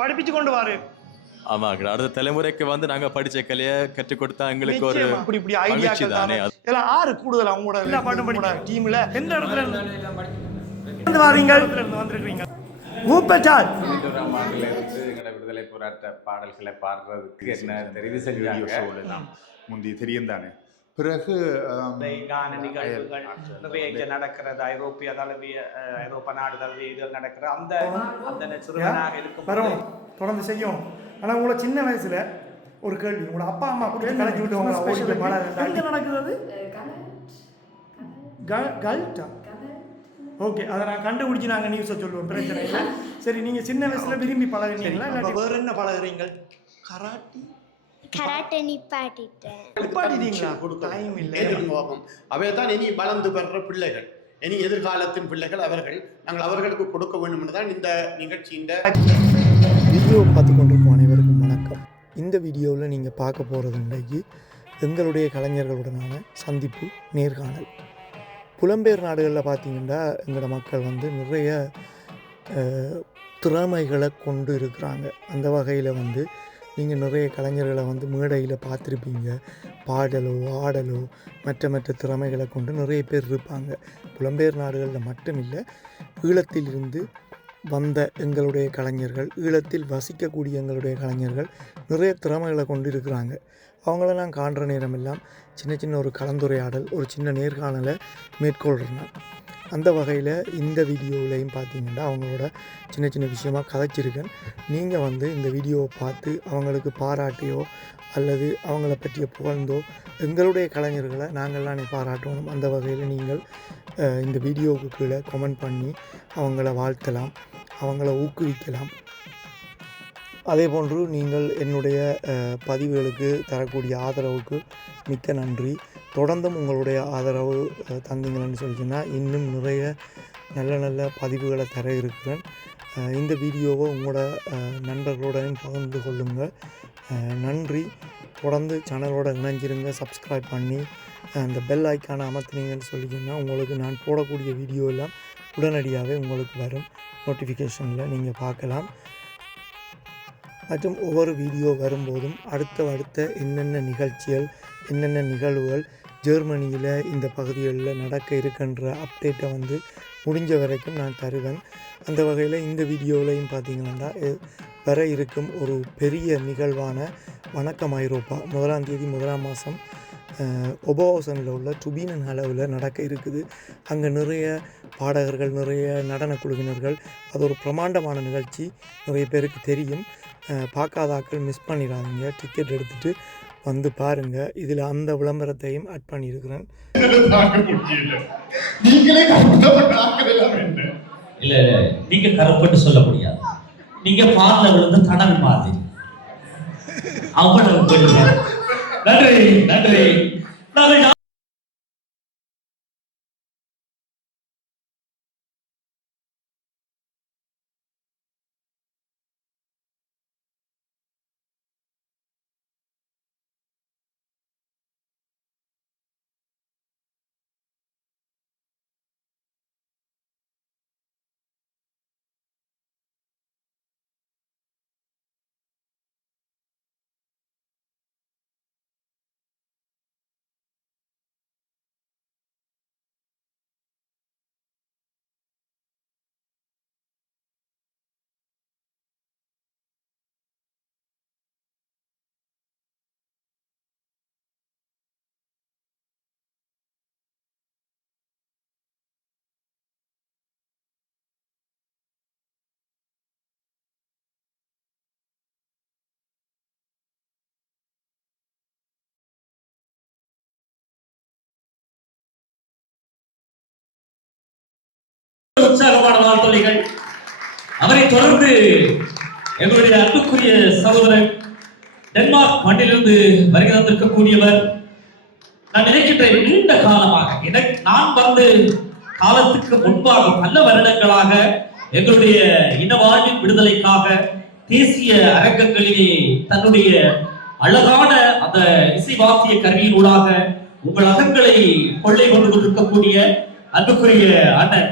படிப்பிச்சு கொண்டு வாரு. ஆமா, அடுத்த தலைமுறைக்கு வந்து நாங்க படிச்ச கலையை கற்றுக் கொடுத்தா எங்களுக்கு ஒரு இப்படி ஐடியா தானே. இதெல்லாம் ஆறு கூடுதல் அவங்களோட எல்லா பாட்டும் படிக்கிற டீம்ல எந்த இடத்துல இருந்து வாரீங்க வந்திருக்கீங்க? மூப்பச்சார் எங்களோட விடுதலை போராட்ட பாடல்களை பாடுறதுக்கு என்ன தெரிவு செஞ்சாங்க முந்தி தெரியும் தானே. பிறகு கான நிகழ்வுகள் நிறைய நடக்கிறது. ஐரோப்பிய தழுவிய ஐரோப்பா நாடு தழுவிய இதுகள் நடக்கிற அந்த அந்த சிறுவனாக இருக்கும் தொடர்ந்து செய்யும். ஆனால் உங்களை சின்ன வயசுல ஒரு கேள்வி, உங்களோட அப்பா அம்மா கூட கலைச்சி விட்டு நடக்குது கல்ட்டா? ஓகே, அதை நான் கண்டுபிடிச்சி நாங்கள் நியூஸை சொல்லுவோம், பிரச்சனை இல்லை. சரி, நீங்கள் சின்ன வயசுல விரும்பி பழகுனீங்களா இல்லை வேற என்ன பழகுறீங்க? கராட்டே நிப்பாட்டிட்டீங்களா? டைம் இல்லை. அவை தான் இனி வளர்ந்து பெற பிள்ளைகள், இனி எதிர்காலத்தின் பிள்ளைகள் அவர்கள். நாங்கள் அவர்களுக்கு கொடுக்க வேண்டும் என்றுதான் இந்த நிகழ்ச்சியின் வீடியோ பார்த்து கொண்டிருக்கும் அனைவருக்கும் வணக்கம். இந்த வீடியோவில் நீங்கள் பார்க்க போகிறது இன்றைக்கு எங்களுடைய கலைஞர்களுடனான சந்திப்பு நேர்காணல். புலம்பெயர் நாடுகளில் பார்த்திங்கன்னா எங்களோட மக்கள் வந்து நிறைய திறமைகளை கொண்டு இருக்கிறாங்க. அந்த வகையில் வந்து நீங்கள் நிறைய கலைஞர்களை வந்து மேடையில் பார்த்துருப்பீங்க. பாடலோ ஆடலோ மற்ற திறமைகளை கொண்டு நிறைய பேர் இருப்பாங்க. புலம்பெயர் நாடுகளில் மட்டும் இல்லை, ஈழத்திலிருந்து வந்த எங்களுடைய கலைஞர்கள், ஈழத்தில் வசிக்கக்கூடிய எங்களுடைய கலைஞர்கள் நிறைய திறமைகளை கொண்டு இருக்கிறாங்க. அவங்களெல்லாம் காண்ற நேரமெல்லாம் சின்ன ஒரு கலந்துரையாடல், ஒரு சின்ன நேர்காணலை மேற்கொள்கிறேன். அந்த வகையில் இந்த வீடியோவிலையும் பார்த்தீங்கன்னா அவங்களோட சின்ன விஷயமாக கதைச்சிருக்கேன். நீங்கள் வந்து இந்த வீடியோவை பார்த்து அவங்களுக்கு பாராட்டியோ அல்லது அவங்கள பற்றிய புகழ்ந்தோ எங்களுடைய கலைஞர்களை நாங்கள்லாம் பாராட்டணும். அந்த வகையில் நீங்கள் இந்த வீடியோவுக்கு கீழே கமெண்ட் பண்ணி அவங்கள வாழ்த்தலாம், அவங்கள ஊக்குவிக்கலாம். அதே போன்று நீங்கள் என்னுடைய பதிவுகளுக்கு தரக்கூடிய ஆதரவுக்கு மிக்க நன்றி. தொடர்ந்தும் உங்களுடைய ஆதரவு தந்தீங்கன்னு சொல்லிச்சுன்னா இன்னும் நிறைய நல்ல பதிவுகளை தர இருக்கிறேன். இந்த வீடியோவை உங்களோட நண்பர்களுடன் பகிர்ந்து கொள்ளுங்கள். நன்றி. தொடர்ந்து சேனலோட இணைஞ்சிருங்க. சப்ஸ்கிரைப் பண்ணி அந்த பெல் ஐக்கானை அமர்த்தினீங்கன்னு சொல்லிங்கன்னா உங்களுக்கு நான் போடக்கூடிய வீடியோ எல்லாம் உடனடியாகவே உங்களுக்கு வரும். நோட்டிஃபிகேஷனில் நீங்கள் பார்க்கலாம். மற்றும் ஒவ்வொரு வீடியோ வரும்போதும் அடுத்த என்னென்ன நிகழ்ச்சிகள், என்னென்ன நிகழ்வுகள் ஜெர்மனியில் இந்த பகுதிகளில் நடக்க இருக்கின்ற அப்டேட்டை வந்து முடிஞ்ச வரைக்கும் நான் தருவேன். அந்த வகையில் இந்த வீடியோவிலையும் பார்த்திங்கன்னா வர இருக்கும் ஒரு பெரிய நிகழ்வான வணக்கம் ஐரோப்பா 1ஆம் தேதி 1ஆம் மாதம் ஒபோசனில் உள்ள டுபீனன் அளவில் நடக்க இருக்குது. அங்கே நிறைய பாடகர்கள், நிறைய நடன குழுவினர்கள், அது ஒரு பிரமாண்டமான நிகழ்ச்சி. நிறைய பேருக்கு தெரியும். பார்க்காதாக்கள் மிஸ் பண்ணிடாதீங்க. டிக்கெட் எடுத்துகிட்டு வந்து பாருங்கள். இதில் அந்த விளம்பரத்தையும் ஆட் பண்ணியிருக்கிறேன். இல்லை, நீங்கள் கரப்பட்டு சொல்ல முடியாது. நீங்கள் பாலில் விழுந்து தணல் மாதிரி அவ்வளவு. நன்றி. உற்சாகமான வாழ்த்துக்கள். அவரை தொடர்ந்து எங்களுடைய அன்புக்குரிய சகோதரன் டென்மார்க் மண்ணிலிருந்து வருகை தந்திருக்கக்கூடியவர். நான் நினைக்கின்றேன் நீண்ட காலமாக நான் வந்து காலத்துக்கு முன்பாக பல வருடங்களாக எங்களுடைய இனவாழ்வின் விடுதலைக்காக தேசிய அரங்கங்களிலே தன்னுடைய அழகான அந்த இசை வாத்திய கருவியினூடாக உங்கள் அகங்களை கொள்ளை கொண்டு கொண்டிருக்கக்கூடிய அன்புக்குரிய அண்ணன்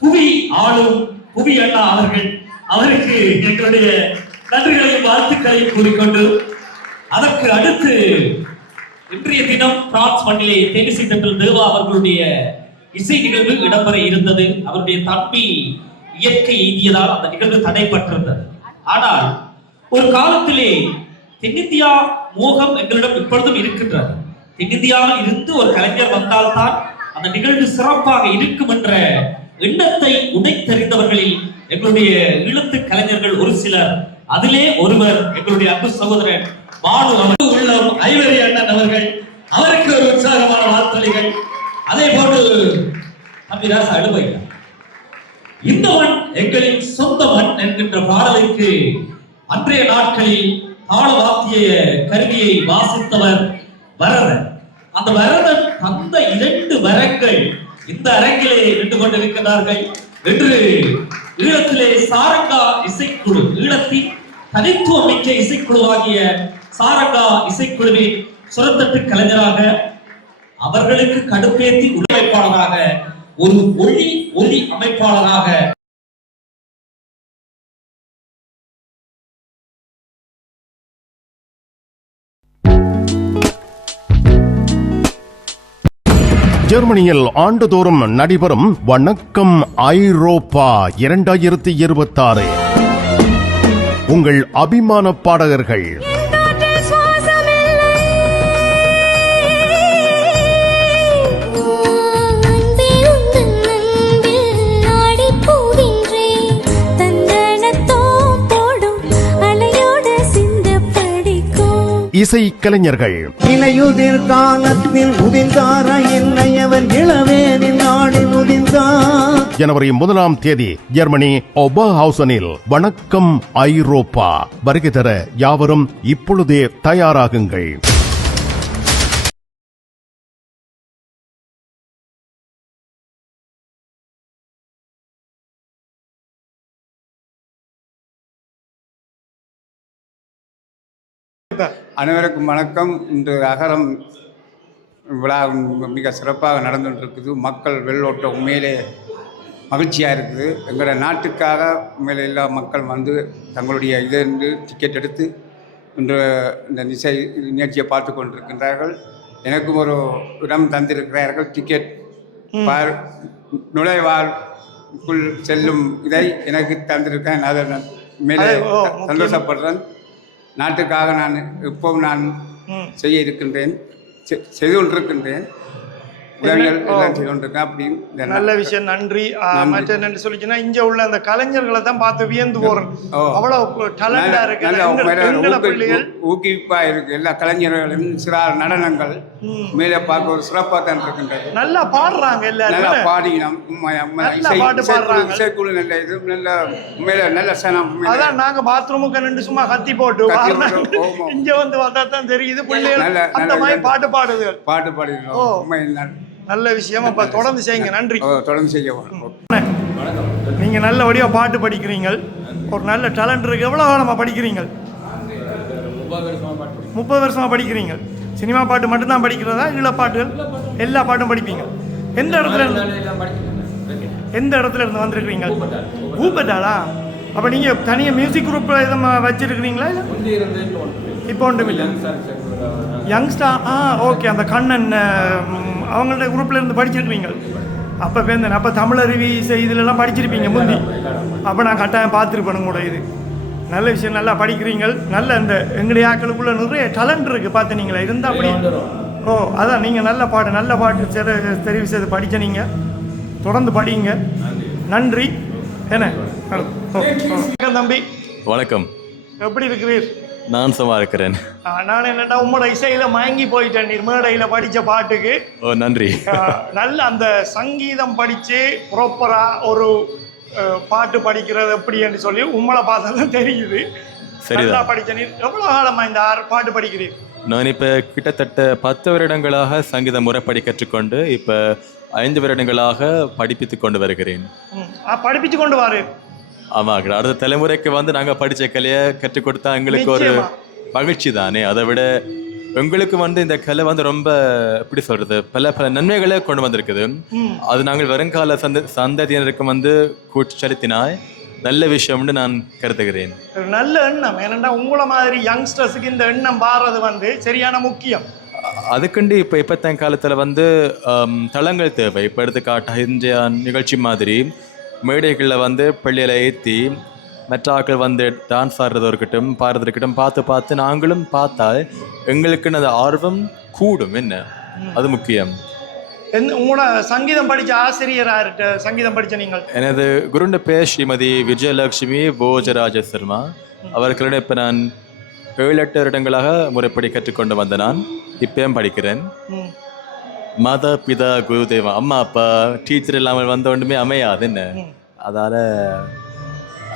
புவி ஆளும் புவி அண்ணா அவர்கள் அவருக்கு எங்களுடைய நன்றிகளையும் வாழ்த்துக்களையும் கூறிக்கொண்டு அதற்கு அடுத்து இன்றைய தினம் பிரான்ஸ் மண்ணிலே தேனிசை தென்றல் தேவா அவர்களுடைய இசை நிகழ்வு இடம்பெற இருந்தது. அவருடைய தம்பி இயற்கை எய்தியதால் அந்த நிகழ்வு தடைப்பட்டிருந்தது. ஆனால் ஒரு காலத்திலே தென்னிந்தியா மோகம் எங்களிடம் இப்பொழுதும் இருக்கின்றது. தென்னிந்தியாவில் இருந்து ஒரு கலைஞர் வந்தால்தான் அந்த நிகழ்வு சிறப்பாக இருக்கும் என்ற எண்ணத்தை உடைத்தறிந்தவர்களில் எங்களுடைய ஈழத்து கலைஞர்கள் ஒரு சிலர். அதிலே ஒருவர் எங்களுடைய அன்பு சகோதரர் மாடு அவர் உள்ளம் ஐவரி அண்ணன் அவர்கள். அவருக்கு ஒரு உற்சாகமான வாழ்த்துக்கள். அதே போன்று அம்பிராச அழுவையா இந்த மண் எங்களின் சொந்த மண் என்கின்ற பாடலுக்கு அன்றைய நாட்களில் தாள வாத்திய கருவியை வாசித்தவர் வரதன். அந்த வரதன் அந்த 2 வரங்கள் இந்த அரங்கிலே நின்று கொண்டிருக்கிறார்கள் என்று ஈழத்திலே சாரங்கா இசைக்குழு, ஈழத்தின் தனித்துவம் மிக்க இசைக்குழுவாகிய சாரங்கா இசைக்குழுவின் சுரத்தட்டு கலைஞராக, அவர்களுக்கு கடுப்பேற்றி உள்ளமைப்பாளராக, ஒரு ஒலி அமைப்பாளராக ஜெர்மனியில் ஆண்டுதோறும் நடைபெறும் வணக்கம் ஐரோப்பா 2026 உங்கள் அபிமான பாடகர்கள் இசை கலைஞர்கள். இலையுதிர் காலத்தில் உதிர்ந்தார என்னையவர் இளவேனில் நாடில் உதிர்ந்தார். ஜனவரி 1ஆம் தேதி ஜெர்மனி ஒபர்ஹவுசனில் வணக்கம் ஐரோப்பா. வருகை தர யாவரும் இப்பொழுதே தயாராகுங்கள். அனைவருக்கும் வணக்கம். இன்று அகரம் விழா மிக சிறப்பாக நடந்துகிட்டு மக்கள் வெள்ளோட்டம் உண்மையிலே மகிழ்ச்சியாக இருக்குது. எங்களோட நாட்டுக்காக உண்மையிலே எல்லா மக்கள் வந்து தங்களுடைய இதிலிருந்து டிக்கெட் எடுத்து இன்று இந்த நிகழ்ச்சியை பார்த்து கொண்டிருக்கின்றார்கள். எனக்கும் ஒரு இடம் தந்திருக்கிறார்கள். டிக்கெட் நுழைவாழ்க்குள் செல்லும் இதை எனக்கு தந்திருக்கேன். அதை மேலே சந்தோஷப்படுறேன். நாட்டுக்காக நான் இப்போவும் நான் செய்ய இருக்கின்றேன், செய்து கொண்டிருக்கின்றேன். நல்ல விஷயம். நன்றி. மற்ற நன்றி சொல்லிச்சுன்னா இங்க உள்ள அந்த கலைஞர்களை தான் பார்த்து வியந்து போறேன். அவ்வளவு டேலண்டா இருக்கு, ஊக்குவிப்பா இருக்கு. எல்லா கலைஞர்களும் சிறார் நடனங்கள் மேலே பார்க்க ஒரு சிறப்பாக தான் இருக்கின்றது. நல்லா பாடுறாங்க, எல்லாரும் நல்லா பாடினோம். இசைக்குழு நல்ல இது நல்ல உண்மையில நல்ல சனம். அதான் நாங்க பாத்ரூமுக்கு நின்று சும்மா கத்தி போட்டு இங்க வந்து வந்தா தான் தெரியுது பிள்ளைகள் அந்த மாதிரி பாட்டு பாடுறோம். நல்ல விஷயம். அப்ப தொடர்ந்து செய்யுங்க. நன்றி. தொடர்ந்து செய்யவும். நீங்க நல்லபடியா பாட்டு படிக்கிறீங்க. ஒரு நல்ல டேலண்ட் இருக்கு. எவ்வளவு காலமா படிக்கிறீங்க? 30 வருஷமா படிக்கிறீங்க. சினிமா பாட்டு மட்டும்தான் படிக்கிறதா, ஈழ பாட்டுகள் எல்லா பாட்டும் படிப்பீங்க? எந்த இடத்துல இருந்து வந்திருக்கிறீங்க? ஊப்பட்டாளா? அப்ப நீங்க தனியா மியூசிக் குரூப் எதுவும் வச்சிருக்கிறீங்களா? இல்ல இப்போ ஒன்றும் இல்லை. யங்ஸ்டார். ஓகே. அந்த கண்ணன் அவங்கள்ட்ட குரூப்பில் இருந்து படிச்சிருக்கிறீங்க. அப்போ பேருந்தேன். அப்போ தமிழருவி இதிலெல்லாம் படிச்சிருப்பீங்க முந்தி. அப்போ நான் கட்டாயம் பார்த்துருப்பேன் கூட. இது நல்ல விஷயம். நல்லா படிக்கிறீங்க. நல்ல இந்த எங்களுடைய ஆக்களுக்குள்ள நிறைய டேலண்ட் இருக்குது பார்த்தீங்களா? இருந்தால் அப்படி. அதான் நீங்கள் நல்ல பாட்டு தெரிவு செய்து படித்த நீங்கள் தொடர்ந்து படிங்க. நன்றி. என்ன தம்பி? வணக்கம். எப்படி இருக்கிறீர்? நான் சும்மா இருக்கிறேன். நான் என்னடா உங்களோட இசையில மயங்கி போயிட்டேன். நீர் மேடையில படிச்ச பாட்டுக்கு. நன்றி. நல்ல அந்த சங்கீதம் படிச்சு ப்ராப்பரா ஒரு பாட்டு படிக்கிறது எப்படி என்று சொல்லி உங்களை பார்த்தா தெரியுது. நல்லா படிச்ச நீர். எவ்வளவு காலமா இந்த பாட்டு படிக்கிறீர்? நான் இப்ப கிட்டத்தட்ட 10 வருடங்களாக சங்கீத முறைப்படி கற்றுக்கொண்டு இப்ப 5 வருடங்களாக படிப்பித்துக் கொண்டு வருகிறேன். படிப்பிச்சு கொண்டு வாரு. ஆமா, அடுத்த தலைமுறைக்கு வந்து நாங்க படிச்ச கலையை கற்றுக் கொடுத்தா எங்களுக்கு ஒரு மகிழ்ச்சி தானே. அதை விட எங்களுக்கு வந்து இந்த கலை வந்து ரொம்ப எப்படி சொல்றது, பல நன்மைகளை கொண்டு வந்திருக்குது. அது நாங்கள் வருங்கால சந்ததியினருக்கு வந்து கூட்டு செலுத்தினாய் நல்ல விஷயம்னு நான் கருதுகிறேன். ஒரு நல்ல எண்ணம். ஏனென்றா உங்களை மாதிரி யங்ஸ்டர்ஸுக்கு இந்த எண்ணம் பாரது வந்து சரியான முக்கியம். அதுக்குண்டு இப்போ இப்போத்தான் காலத்தில் வந்து தளங்கள் தேவை. இப்போ எடுத்துக்காட்டாக இந்த நிகழ்ச்சி மாதிரி மேடைகளில் வந்து பள்ளியில் ஏற்றி மற்ற ஆட்கள் வந்து டான்ஸ் ஆடுறது இருக்கட்டும் பாடுறது இருக்கட்டும் பார்த்து நாங்களும் பார்த்தால் எங்களுக்குன்னு அந்த ஆர்வம் கூடும். என்ன அது முக்கியம். உங்களோட சங்கீதம் படித்த ஆசிரியராகிட்ட சங்கீதம் படித்த நீங்கள்? எனது குருண்ட பேர் ஸ்ரீமதி விஜயலட்சுமி போஜராஜ சர்மா. அவர்களிடம் இப்போ நான் 7-8 வருடங்களாக முறைப்படி கற்றுக்கொண்டு வந்த நான் இப்பயும் படிக்கிறேன். மாதா பிதா குரு தெய்வம் அம்மா அப்பா டீச்சர் இல்லாமல் வந்த ஒன்றுமே அமையாது. என்ன அதால்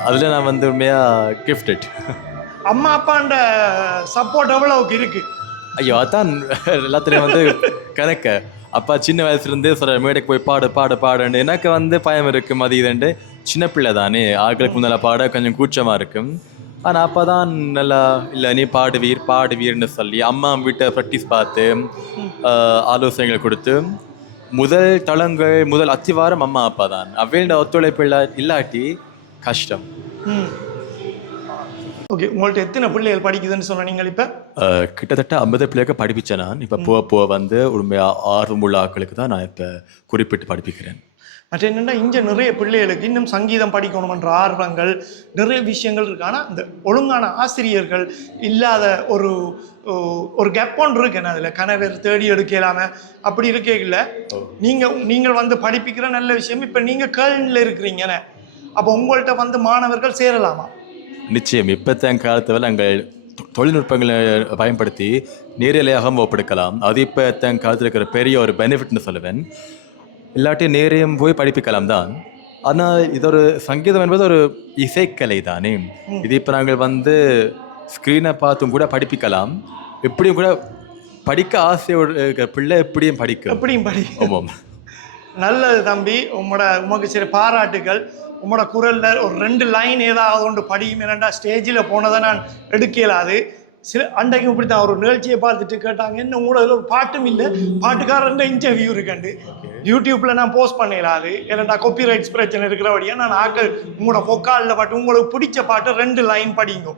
அதில் நான் வந்து உண்மையாக கிஃப்டட். அம்மா அப்பாண்ட சப்போர்ட் எவ்வளவுக்கு இருக்கு? ஐயோ அதான் எல்லாத்துலேயும் வந்து கணக்க. அப்பா சின்ன வயசுலேருந்தே சொல்கிற மேடைக்கு போய் பாடுன்னு எனக்கு வந்து பயம் இருக்கும். அது இதுண்டு சின்ன பிள்ளை தானே, ஆட்களுக்கு முன்னால் பாட கொஞ்சம் கூச்சமாக இருக்கும். ஆனால் அப்போ தான் நல்லா இல்லை நீ பாடுவீர்னு சொல்லி அம்மா வீட்டை ப்ராக்டிஸ் பார்த்து ஆலோசனைகள் கொடுத்து முதல் அத்திவாரம் அம்மா அப்பா தான். அவையோட ஒத்துழைப்பு இல்லாட்டி கஷ்டம். ஓகே, உங்கள்கிட்ட எத்தனை பிள்ளைகள் படிக்குதுன்னு சொன்ன நீங்கள்? இப்போ கிட்டத்தட்ட 50 பிள்ளைகள் படிப்பிச்சேன் நான். இப்போ போக வந்து உண்மையாக ஆர்வமுள்ள ஆட்களுக்கு தான் நான் இப்போ குறிப்பிட்டு படிப்பிக்கிறேன். மற்ற என்னென்னா இங்கே நிறைய பிள்ளைகளுக்கு இன்னும் சங்கீதம் படிக்கணுமென்ற ஆர்வங்கள் நிறைய விஷயங்கள் இருக்கு. ஆனால் இந்த ஒழுங்கான ஆசிரியர்கள் இல்லாத ஒரு கேப் ஒன்று இருக்குன்னு அதில் கணவர் தேடி எடுக்கலாம அப்படி இருக்கல. நீங்கள் வந்து படிப்பிக்கிற நல்ல விஷயம். இப்போ நீங்கள் கேள்வியில் இருக்கிறீங்கன்னு, அப்போ உங்கள்கிட்ட வந்து மாணவர்கள் சேரலாமா? நிச்சயம். இப்போத்தான் காலத்தில் நாங்கள் தொழில்நுட்பங்களை பயன்படுத்தி நேரலையாக ஒப்படைக்கலாம். அது இப்போத்தான் காலத்தில் இருக்கிற பெரிய ஒரு பெனிஃபிட்னு சொல்லுவேன். இல்லாட்டி நேரையும் போய் படிப்பிக்கலாம் தான். ஆனால் இது ஒரு சங்கீதம் என்பது ஒரு இசைக்கலை தானே. இது இப்போ நாங்கள் வந்து ஸ்க்ரீனை பார்த்தும் கூட படிப்பிக்கலாம். எப்படியும் கூட படிக்க ஆசையோட பிள்ளை எப்படியும் படிக்கும். ஆமாம், நல்லது தம்பி. உமக்கு சரி பாராட்டுகள். உங்களோட குரலில் ஒரு 2 லைன் ஏதாவது ஒன்று படியும். என்னென்னா ஸ்டேஜில் போனதை நான் எடுக்கலாது. சில அன்றைக்கு இப்படி தான் ஒரு நிகழ்ச்சியை பார்த்துட்டு கேட்டாங்க, என்ன உங்களோட ஒரு பாட்டும் இல்லை, பாட்டுக்காரன் இன்டர்வியூ இருக்குண்டு யூடியூப்பில் நான் போஸ்ட் பண்ணிடலாது. ஏன்னா காப்பி ரைட்ஸ் பிரச்சனை இருக்கிறபடியா நான் ஆக்கள் உங்களோட பொக்காலில் பாட்டு உங்களுக்கு பிடிச்ச பாட்டு 2 லைன் படிங்க.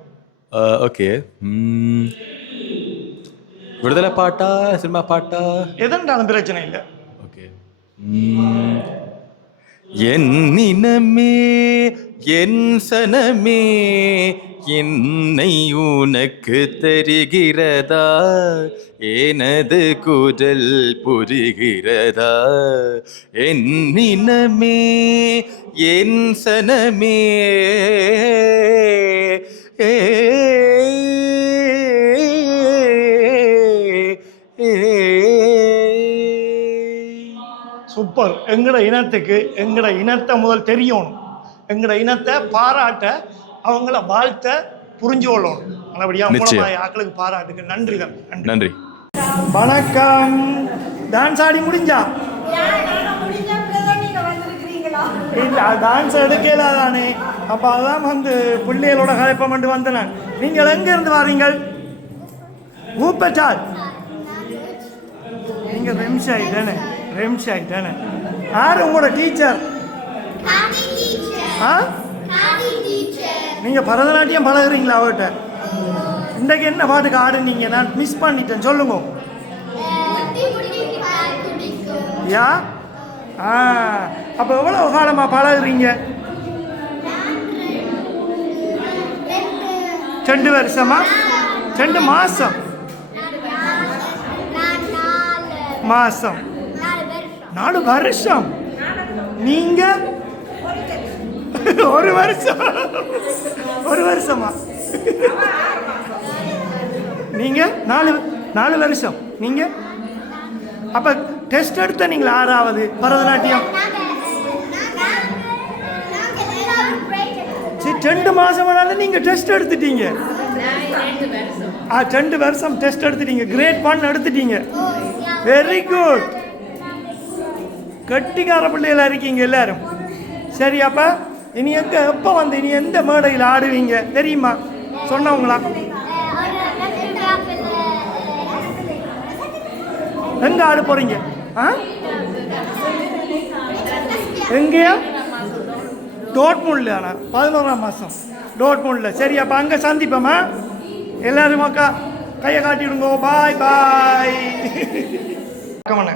ஓகே, விடுதலை பாட்டா சினிமா பாட்டா எதன்றாலும் பிரச்சனை இல்லை. ஓகே. என் இனமே என் சனமே என்னை உனக்கு தெரிகிறதா, எனது குரல் புரிகிறதா. என் இனமே என் சனமே சூப்பர். எங்கட இனத்துக்கு எங்கட இனத்தை முதல் தெரியணும். எங்கட இனத்தை பாராட்ட, அவங்கள வாழ்த்த புரிஞ்சு கொள்ளணும். நல்லபடியா ஆக்களுக்கு பாராட்டுக்கு நன்றி தான். நன்றி. வணக்கம். டான்ஸ் ஆடி முடிஞ்சா? இல்லை, டான்ஸ் எடுக்கலாதானே. அப்போ அதான் வந்து பிள்ளைகளோட கலைப்பம் கொண்டு வந்தேன். நீங்கள் எங்கேருந்து வாரீங்கள்? ஊப்பச்சால். நீங்கள் ரெம்ஷாய் தானே. யார் உங்களோட டீச்சர்? நீங்கள் பரதநாட்டியம் பழகுறீங்களா அவர்கிட்ட? இன்றைக்கு என்ன பாட்டுக்கு ஆடுனீங்க? நான் மிஸ் பண்ணிட்டேன், சொல்லுங்க. யா அப்போ எவ்வளோ காலமாக பழகுறீங்க? 2 வருஷமா? 2 மாதம் 4 வருஷம். நீங்க 1 வருஷம். 1 வருஷமா? நீங்க 4 வருஷம். நீங்க அப்ப டெஸ்ட் எடுத்த நீங்களா? 6வது பரதநாட்டியம். 2 மாசம் நீங்க டெஸ்ட் எடுத்துட்டீங்க. 2 வருஷம் டெஸ்ட் எடுத்துட்டீங்க. கிரேட் 1 எடுத்துட்டீங்க. Very good. கட்டிக்கார பிள்ளைகளா இருக்கீங்க எல்லாரும். சரி, அப்போ இனி எப்போ வந்து இனி எந்த மேடையில் ஆடுவீங்க தெரியுமா? சொன்னவங்களா? எங்கே ஆட போகிறீங்க? எங்கேயா? டோட்மூண்டில் ஆனால் 11ஆம் மாதம் டோட்மூண்டில். சரி, அப்போ அங்கே சந்திப்போமா? எல்லாரும் அக்கா கையை காட்டிவிடுங்கோ. பாய் பாய். கமண்ணே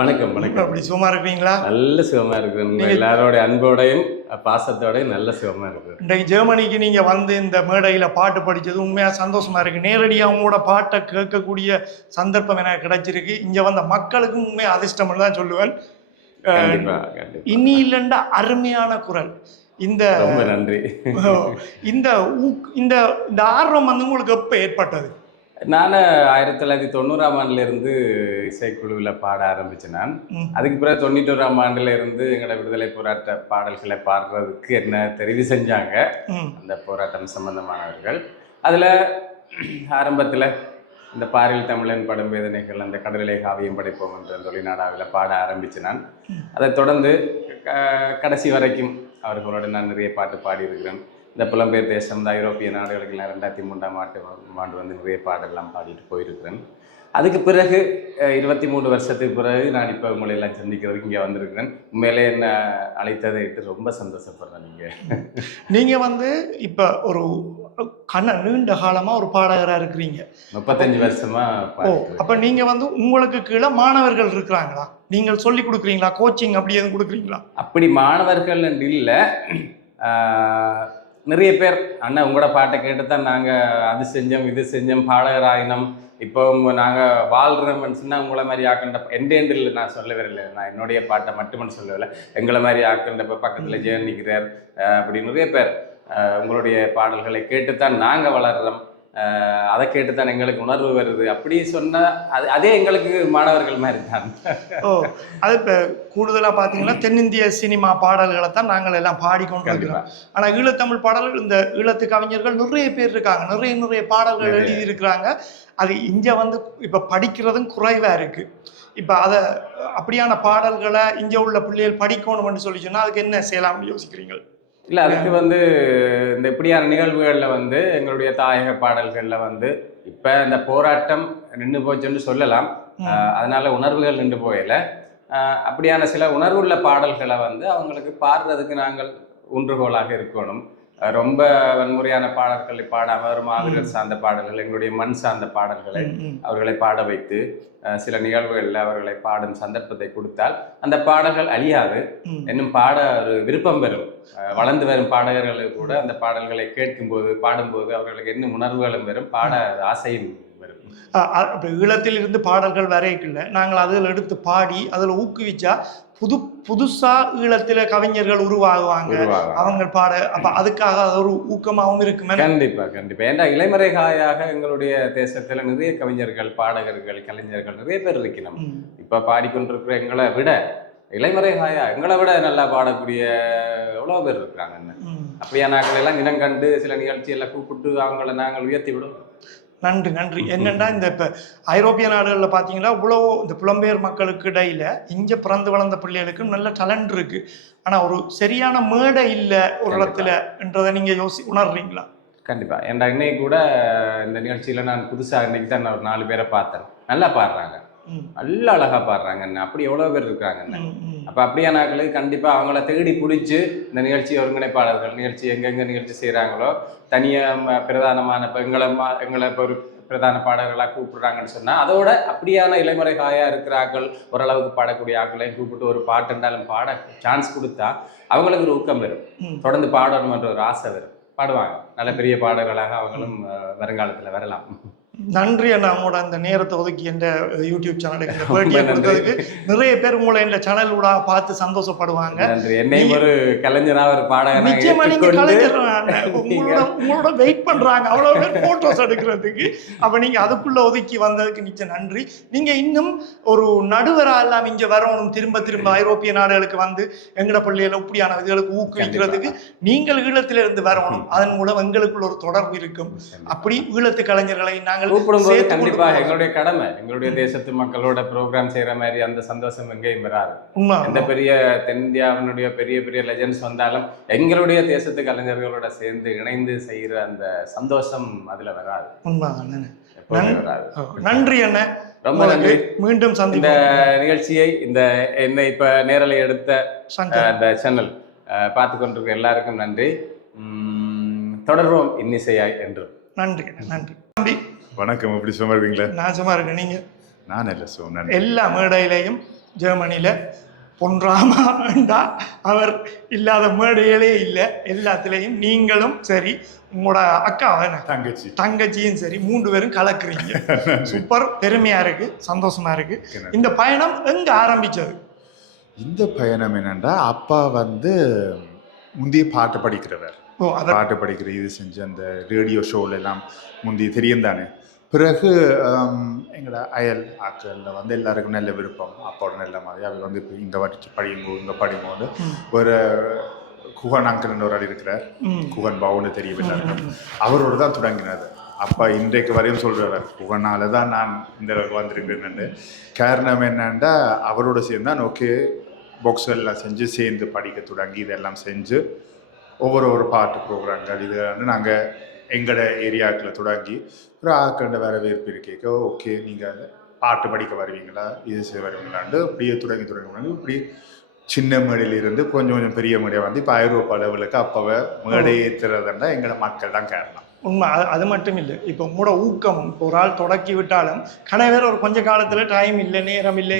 வணக்கம். வணக்கம். அப்படி சும்மா இருக்கிறீங்களா? நல்ல சுகமாக இருக்குது. எல்லாரோட அன்போடையும் பாசத்தோடையும் நல்ல சுகமாக இருக்குது. இன்றைக்கு ஜெர்மனிக்கு நீங்கள் வந்து இந்த மேடையில் பாட்டு படித்தது உண்மையாக சந்தோஷமாக இருக்குது. நேரடியாக உங்களோட பாட்டை கேட்கக்கூடிய சந்தர்ப்பம் எனக்கு கிடைச்சிருக்கு. இங்கே வந்த மக்களுக்கும் உண்மையாக அதிர்ஷ்டம்னு தான் சொல்லுவேன். இனி இல்லைண்டா அருமையான குரல். இந்த ரொம்ப நன்றி. இந்த இந்த ஆர்வம் வந்து உங்களுக்கு எப்போ ஏற்பட்டது? நான் 1990ஆம் ஆண்டிலிருந்து இசைக்குழுவில் பாட ஆரம்பித்தேன். நான் அதுக்கு பிறகு 91ஆம் ஆண்டிலிருந்து எங்களோட விடுதலை போராட்ட பாடல்களை பாடுறதுக்கு என்ன தெரிவு செஞ்சாங்க அந்த போராட்டம் சம்பந்தமானவர்கள். அதில் ஆரம்பத்தில் இந்த பாரில் தமிழன் படும் வேதனைகள், அந்த கடலிலே காவியம் படைப்போம் என்ற தொழில்நாடாவில் பாட ஆரம்பித்தேன். நான் அதை தொடர்ந்து கடைசி வரைக்கும் அவர்களோட நான் நிறைய பாட்டு பாடியிருக்கிறேன். இந்த புலம்பெயர் தேசம், இந்த ஐரோப்பிய நாடுகளுக்கெல்லாம் 2003ஆம் ஆண்டு வந்து நிறைய பாடலாம் பாடிட்டு போயிருக்கிறேன். அதுக்கு பிறகு 23 வருஷத்துக்கு பிறகு நான் இப்போ உங்களை எல்லாம் சந்திக்கிறதுக்கு இங்கே வந்திருக்கிறேன். உண்மையிலே என்ன அழைத்ததை இட்டு ரொம்ப சந்தோஷப்படுறேன். நீங்கள் வந்து இப்போ ஒரு நீண்ட காலமாக ஒரு பாடகராக இருக்கிறீங்க. 35 வருஷமாக. அப்போ நீங்கள் வந்து உங்களுக்கு கீழே மாணவர்கள் இருக்கிறாங்களா? நீங்கள் சொல்லி கொடுக்குறீங்களா? கோச்சிங் அப்படி எதுவும் கொடுக்குறீங்களா? அப்படி மாணவர்கள் இல்லை, நிறைய பேர் அண்ணா உங்களோட பாட்டை கேட்டு தான் நாங்கள் அது செஞ்சோம் இது செஞ்சோம் பாடகராயினம், இப்போ நாங்கள் வாழ்கிறோம்னு சொன்னால் உங்களை மாதிரி ஆக்கின்ற எண்டெண்டில் நான் சொல்லவே இல்லை. நான் என்னுடைய பாட்டை மட்டுமே சொல்லவில்லை, எங்களை மாதிரி ஆக்கின்ற இப்போ பக்கத்தில் ஜெயன் நிற்கிறார் அப்படி நிறைய பேர் உங்களுடைய பாடல்களை கேட்டுத்தான் நாங்கள் வளர்கிறோம், அதை கேட்டுத்தான் எங்களுக்கு உணர்வு வருது அப்படி சொன்னால் அதே எங்களுக்கு மாணவர்கள் மாதிரி தான். அது இப்போ கூடுதலாக பார்த்தீங்கன்னா தென்னிந்திய சினிமா பாடல்களை தான் நாங்கள் எல்லாம் பாடிக்கொண்டு இருக்கிறோம். ஆனால் ஈழத்தமிழ் பாடல்கள், இந்த ஈழத்து கவிஞர்கள் நிறைய பேர் இருக்காங்க, நிறைய பாடல்கள் எழுதியிருக்கிறாங்க. அது இங்கே வந்து இப்போ படிக்கிறதும் குறைவாக இருக்குது. இப்போ அதை அப்படியான பாடல்களை இங்கே உள்ள பிள்ளைகள் படிக்கணும்னு சொல்லி சொன்னால் அதுக்கு என்ன செய்யலாம்னு யோசிக்கிறீங்க? இல்லை, அதுக்கு வந்து இந்த இப்படியான நிகழ்வுகளில் வந்து எங்களுடைய தாயக பாடல்களில் வந்து இப்போ இந்த போராட்டம் நின்று போச்சுன்னு சொல்லலாம், அதனால உணர்வுகள் நின்று போகலை. அப்படியான சில உணர்வுள்ள பாடல்களை வந்து அவங்களுக்கு பாடுறதுக்கு நாங்கள் ஊன்றுகோலாக இருக்கணும். ரொம்ப வன்முறையான பாடல்களை பாடாமல் ஒரு மாவீரர் சார்ந்த பாடல்கள், எங்களுடைய மண் சார்ந்த பாடல்களை அவர்களை பாட வைத்து சில நிகழ்வுகளில் அவர்களை பாடும் சந்தர்ப்பத்தை கொடுத்தால் அந்த பாடல்கள் அழியாது, இன்னும் பாட ஒரு விருப்பம் பெறும். வளர்ந்து வரும் பாடகர்களுக்கு கூட அந்த பாடல்களை கேட்கும்போது பாடும்போது அவர்களுக்கு இன்னும் உணர்வுகளும் பெறும், பாட ஆசையும் வரும். இப்போ ஈழத்தில் இருந்து பாடல்கள் வரைக்குள்ள நாங்கள் அதில் எடுத்து பாடி அதில் ஊக்குவிச்சா புதுசாக ஈழத்தில் கவிஞர்கள் உருவாகுவாங்க, அவங்க பாட. அப்போ அதுக்காக அது ஒரு ஊக்கமாகவும் இருக்குமே. கண்டிப்பாக. ஏன்னா இளைமறைகாயாக எங்களுடைய தேசத்தில் நிறைய கவிஞர்கள், பாடகர்கள், கலைஞர்கள் நிறைய பேர் இருக்கணும். இப்போ பாடிக்கொண்டிருக்கிற எங்களை விட இளைமறைகாயா எங்களை விட நல்லா பாடக்கூடிய எவ்வளோ பேர் இருக்கிறாங்க. அப்படியான எல்லாம் இனம் கண்டு சில நிகழ்ச்சியெல்லாம் கூப்பிட்டு அவங்கள நாங்கள் உயர்த்தி விடுவோம். நன்றி. என்னென்னா இந்த இப்போ ஐரோப்பிய நாடுகளில் பார்த்தீங்கன்னா இவ்வளோ இந்த புலம்பெயர் மக்களுக்கு இடையில் இங்கே பிறந்து வளர்ந்த பிள்ளைகளுக்கு நல்ல டேலண்ட் இருக்குது, ஆனால் ஒரு சரியான மேடை இல்லை ஒரு இடத்துலன்றதை நீங்கள் உணர்றீங்களா? கண்டிப்பாக. ஏன்டா இன்னைக்கு கூட இந்த நிகழ்ச்சியில் நான் புதுசாக இன்னைக்கு தான் நான் ஒரு 4 பேரை பார்த்தேன், நல்லா பாடுறாங்க, நல்ல அழகாக பாடுறாங்கன்னு. அப்படி எவ்வளோ பேர் இருக்கிறாங்கன்னு. அப்போ அப்படியான ஆட்களுக்கு கண்டிப்பாக அவங்கள தேடி பிடிச்சி இந்த நிகழ்ச்சி ஒருங்கிணைப்பாளர்கள் நிகழ்ச்சி எங்கெங்கே நிகழ்ச்சி செய்கிறாங்களோ தனியாக பிரதானமான இப்போ எங்களை இப்போ ஒரு பிரதான பாடகர்களாக கூப்பிடுறாங்கன்னு சொன்னால் அதோட அப்படியான இளைமுறை காயாக இருக்கிற ஆக்கள், ஓரளவுக்கு பாடக்கூடிய ஆக்களையும் கூப்பிட்டு ஒரு பாட்டுண்டாலும் பாட சான்ஸ் கொடுத்தா அவங்களுக்கு ஒரு ஊக்கம் வரும், தொடர்ந்து பாடணுன்ற ஒரு ஆசை வரும், பாடுவாங்க. நல்ல பெரிய பாடகர்களாக அவங்களும் வருங்காலத்தில் வரலாம். நன்றி அண்ணா, உங்களோட அந்த நேரத்தை ஒதுக்கி என்ற யூடியூப் சேனலுக்கு இந்த பேட்டியை கொடுத்ததுக்கு. நிறைய பேர் உங்களை இந்த சேனல் கூட பார்த்து சந்தோஷப்படுவாங்க. என்னையும் ஒரு கலைஞரா ஒரு பாடகர் நிச்சயமா நீங்க கலைஞர் உங்களோட வெயிட் பண்றாங்க அவ்வளோ பேர் போட்டோஸ் எடுக்கிறதுக்கு. அப்போ நீங்க அதுக்குள்ள ஒதுக்கி வந்ததுக்கு நிச்சயம் நன்றி. நீங்க இன்னும் ஒரு நடுவராக எல்லாம் இங்கே வரணும், திரும்ப ஐரோப்பிய நாடுகளுக்கு வந்து எங்கட பள்ளியில இப்படியான இதுகளுக்கு ஊக்குவிக்கிறதுக்கு நீங்கள் ஈழத்திலிருந்து வரணும். அதன் மூலம் எங்களுக்குள்ள ஒரு தொடர்பு இருக்கும். அப்படி ஈழத்து கலைஞர்களை நாங்கள் கூப்பிடும்போது கண்டிப்பாக எங்களுடைய கடமை, எங்களுடைய தேசத்து மக்களோட ப்ரோக்ராம் செய்யற மாதிரி அந்த சந்தோஷம் எங்கேயும் வராது. எந்த பெரிய தென்னிந்தியாவினுடைய பெரிய பெரிய லெஜெண்ட்ஸ் வந்தாலும் எங்களுடைய தேசத்து கலைஞர்களோட சேர்ந்து இணைந்து செய்யற அந்த சந்தோஷம் அதுல வராது. நன்றி அண்ணன், ரொம்ப நன்றி. மீண்டும் இந்த நிகழ்ச்சியை இந்த என்னை இப்ப நேரலை எடுத்த அந்த சேனல் பார்த்து கொண்டிருக்க எல்லாருக்கும் நன்றி. தொடர்வோம் இன்னிசையாய் என்று. நன்றி நன்றி தம்பி. வணக்கம். எப்படி சும்மா இருக்கீங்களா? நான் சும்மா இருக்கேன். நீங்கள்? நான் இல்லை சும்மா. எல்லா மேடையிலையும் ஜெர்மனியில் பொன்ராமாண்டா அவர் இல்லாத மேடைகளே இல்லை. எல்லாத்துலேயும் நீங்களும் சரி, உங்களோட அக்காவை தங்கச்சியும் சரி, 3 பேரும் கலக்குறீங்க. சூப்பர், பெருமையாக இருக்குது, சந்தோஷமாக இருக்குது. இந்த பயணம் எங்கே ஆரம்பித்தது? இந்த பயணம் என்னென்னா, அப்பா வந்து முந்தைய பாட்டு படிக்கிறவர். பாட்டு படிக்கிற இது செஞ்சு அந்த ரேடியோ ஷோவில் எல்லாம் முந்தைய தெரியும் தானே. பிறகு எங்களோட அயல் ஆட்களில் வந்து எல்லாருக்கும் நல்ல விருப்பம், அப்பாவோட நல்ல மாதிரி. அவர் வந்து இப்போ இந்த வாட்டி படிக்கும்போது இங்கே படிக்கும்போது ஒரு குகன் அங்கிள்னு ஒரு ஆள் இருக்கிறார், குகன் பாவுன்னு தெரியும் எல்லாருக்கும். அவரோடு தான் தொடங்கினது. அப்பா இன்றைக்கு வரையும் சொல்கிறவர், குகனால தான் நான் இந்த அளவுக்கு வந்திருக்கிறேன்னு. காரணம் என்னென்னா, அவரோட சேர்ந்து தான் ஓகே பாக்ஸ் எல்லாம் செஞ்சு சேர்ந்து படிக்க தொடங்கி இதெல்லாம் செஞ்சு ஒவ்வொரு பாட்டு ப்ரோக்ராம்கள் இது வந்து நாங்கள் எங்களோட ஏரியாக்களில் தொடங்கி ஒரு ஆக்கண்ட வரவேற்பு இருக்கேக்க, ஓகே நீங்கள் பாட்டு படிக்க வருவீங்களா, இது செய்ய வருவீங்களான்னு இப்படியே தொடங்கி இப்படி சின்ன மேடையிலிருந்து கொஞ்சம் கொஞ்சம் பெரிய மேடையை வந்து இப்போ ஐரோப்பா லெவலுக்கு அப்போவே மேடை ஏற்றுறதுன்னா எங்களோட மக்கள் தான் காரணம். உண்மை. அது மட்டும் இல்லை, இப்போ உங்களோட ஊக்கம், இப்போ ஒரு ஆள் தொடக்கி விட்டாலும் கணவர் ஒரு கொஞ்ச காலத்தில் டைம் இல்லை, நேரம் இல்லை,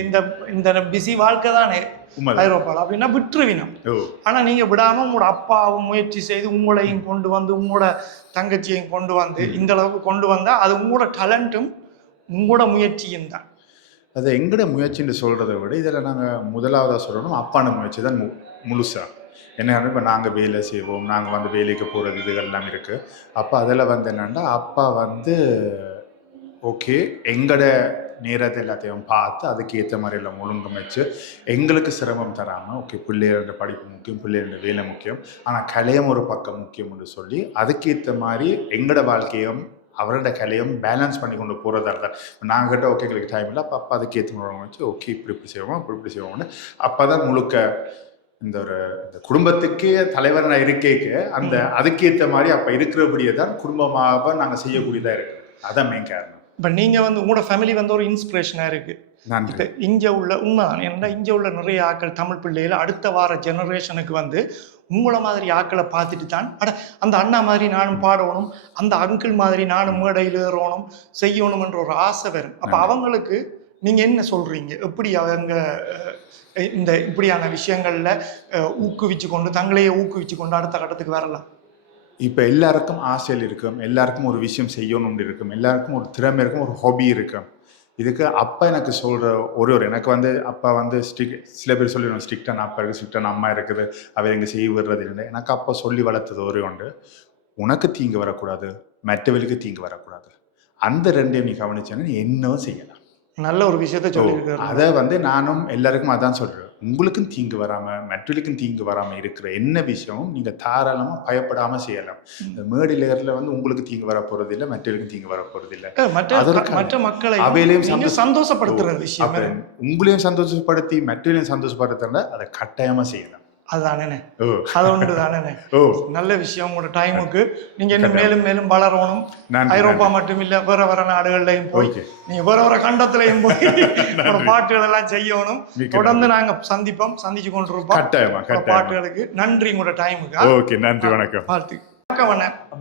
இந்த பிஸி வாழ்க்கை தானே ஐரோப்பாவில் அப்படின்னா விட்டுருவினோம். ஆனால் நீங்கள் விடாமல் உங்களோட அப்பாவும் முயற்சி செய்து உங்களையும் கொண்டு வந்து உங்களோட தங்கச்சியையும் கொண்டு வந்து இந்த அளவுக்கு கொண்டு வந்தால் அது உங்களோட டேலண்ட்டும் உங்களோட முயற்சியும் தான். அது எங்களோட முயற்சின்னு சொல்கிறத விட இதில் நாங்கள் முதலாவதாக சொல்லணும், அப்பான முயற்சி தான் முழுசாக. என்ன இப்போ நாங்கள் வேலை செய்வோம், நாங்கள் வந்து வேலைக்கு போகிறது இதுகள்லாம் இருக்குது. அப்போ அதில் வந்து என்னென்னா, அப்பா வந்து ஓகே எங்களோட நேரத்தை எல்லாத்தையும் பார்த்து அதுக்கேற்ற மாதிரி எல்லாம் ஒழுங்கமைச்சு எங்களுக்கு சிரமம் தராமல், ஓகே பிள்ளைகளோட படிப்பு முக்கியம், பிள்ளைகளோட வேலை முக்கியம், ஆனால் கலையும் ஒரு பக்கம் முக்கியம்னு சொல்லி அதுக்கேற்ற மாதிரி எங்களோட வாழ்க்கையும் அவரோட கலையும் பேலன்ஸ் பண்ணி கொண்டு போகிறதா இருந்தால் நாங்கள் கிட்ட ஓகே எங்களுக்கு டைம் இல்லை, அப்போ அப்பா அதுக்கேற்ற மாதிரி வச்சு ஓகே இப்படி செய்வோம் இப்படி செய்வோம்னு அப்போ தான் முழுக்க இந்த குடும்பத்துக்கே தலைவராக இருக்கேக்கு அந்த அதுக்கேற்ற மாதிரி அப்போ இருக்கிறபடியே தான் குடும்பமாக நாங்கள் செய்யக்கூடியதாக இருக்குது. அதான் மெயின் காரணம். இப்போ நீங்கள் வந்து உங்களோட ஃபேமிலி வந்து ஒரு இன்ஸ்பிரேஷனாக இருக்குது. இப்போ இங்கே உள்ள உண்மைதான், ஏன்னா இங்கே உள்ள நிறைய ஆக்கள் தமிழ் பிள்ளைகள் அடுத்த வார ஜெனரேஷனுக்கு வந்து உங்களை மாதிரி ஆக்களை பார்த்துட்டு தான் அந்த அண்ணா மாதிரி நானும் பாடணும், அந்த அங்கிள் மாதிரி நானும் மேடையில் ஏறணும் செய்யணும்ன்ற ஒரு ஆசை வரும். அப்போ அவங்களுக்கு நீங்கள் என்ன சொல்கிறீங்க? எப்படி அவங்க இந்த இப்படியான விஷயங்களில் ஊக்குவிச்சு கொண்டு தங்களையே ஊக்குவிச்சு கொண்டு அடுத்த கட்டத்துக்கு வரலாம்? இப்போ எல்லாருக்கும் ஆசையில் இருக்கும், எல்லாருக்கும் ஒரு விஷயம் செய்யணும்னு இருக்கும், எல்லாருக்கும் ஒரு திறமை இருக்கும், ஒரு ஹாபி இருக்கும். இதுக்கு அப்பா எனக்கு சொல்கிற எனக்கு வந்து அப்பா வந்து சில பேர் சொல்லிடுவோம் ஸ்ட்ரிக்டான அப்பா இருக்குது, ஸ்ட்ரிக்டான அம்மா இருக்குது, அவர் எங்கே செய்ய விடுறது இல்லை. எனக்கு அப்பா சொல்லி வளர்த்தது உண்டு, உனக்கு தீங்கு வரக்கூடாது, மற்றவர்களுக்கு தீங்கு வரக்கூடாது. அந்த ரெண்டையும் நீ கவனிச்சேன்னா நீ என்னவும் செய்யலாம். நல்ல ஒரு விஷயத்த சொல்லியிருக்காரு. அதை வந்து நானும் எல்லாருக்கும் அதான் சொல்கிறேன், உங்களுக்கும் தீங்கு வராமல் மற்றவர்களுக்கும் தீங்கு வராமல் இருக்கிற என்ன விஷயமும் நீங்கள் தாராளமாக பயப்படாமல் செய்யலாம். இந்த மேடையில் வந்து உங்களுக்கு தீங்கு வர போகிறது இல்லை, மற்றவர்களுக்கும் தீங்கு வர போகிறது இல்லை. மற்ற மக்களை அவையிலையும் சந்தோஷப்படுத்துற விஷயம், உங்களையும் சந்தோஷப்படுத்தி மற்றவர்களையும் சந்தோஷப்படுத்துறத அதை கட்டாயமாக செய்யலாம். அதுதானே, அது ஒன்று தானே. நல்ல விஷயம். உங்களோட டைமுக்கு நீங்க இன்னும் மேலும் மேலும் வளரணும். ஐரோப்பா மட்டும் இல்ல, வேற நாடுகள்லையும் போய் நீங்க வேற கண்டத்திலையும் போய் ஒரு பாட்டுகள் எல்லாம் செய்யணும். தொடர்ந்து நாங்க சந்திச்சு கொண்டிருப்போம் பாட்டுகளுக்கு. நன்றி உங்களோட டைமுக்கு. நன்றி, வணக்கம். வாழ்த்து.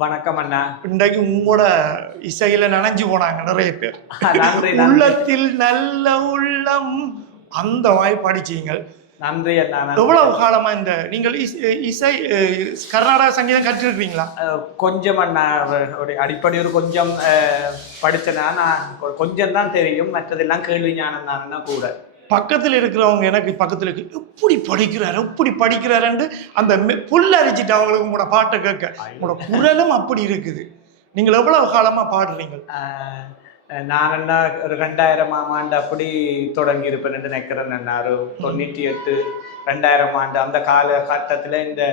வணக்கம் அண்ணா. இன்றைக்கு உங்களோட இசையில நனைஞ்சு போனாங்க நிறைய பேர். உள்ளத்தில் நல்ல உள்ளம் அந்த மாதிரி படிச்சீங்க. நன்றி அண்ணா. எவ்வளவு காலமா இந்த நீங்கள் இசை கர்நாடக சங்கீதம் கற்றுருக்கீங்களா? கொஞ்சம் அண்ணா, அடிப்படை ஒரு கொஞ்சம் படித்தேன்னா நான் கொஞ்சம் தான் தெரியும், மற்றதெல்லாம் கேள்வி ஞானம் தானே கூட. பக்கத்தில் இருக்கிறவங்க எனக்கு பக்கத்தில் இருக்கு, எப்படி படிக்கிறாருன்னு அந்த புல்லரிச்சிட்டு அவங்களுக்கு உங்களோட பாட்டை கேட்க. உங்களோட குரலும் அப்படி இருக்குது. நீங்கள் எவ்வளவு காலமா பாடுறீங்க? நான் என்ன ஒரு 2000ஆம் ஆண்டு அப்படி தொடங்கி இருப்பேன் நினைக்கிறேன். நான் ஒரு 98 2000 ஆண்டு அந்த காலகட்டத்தில் இந்த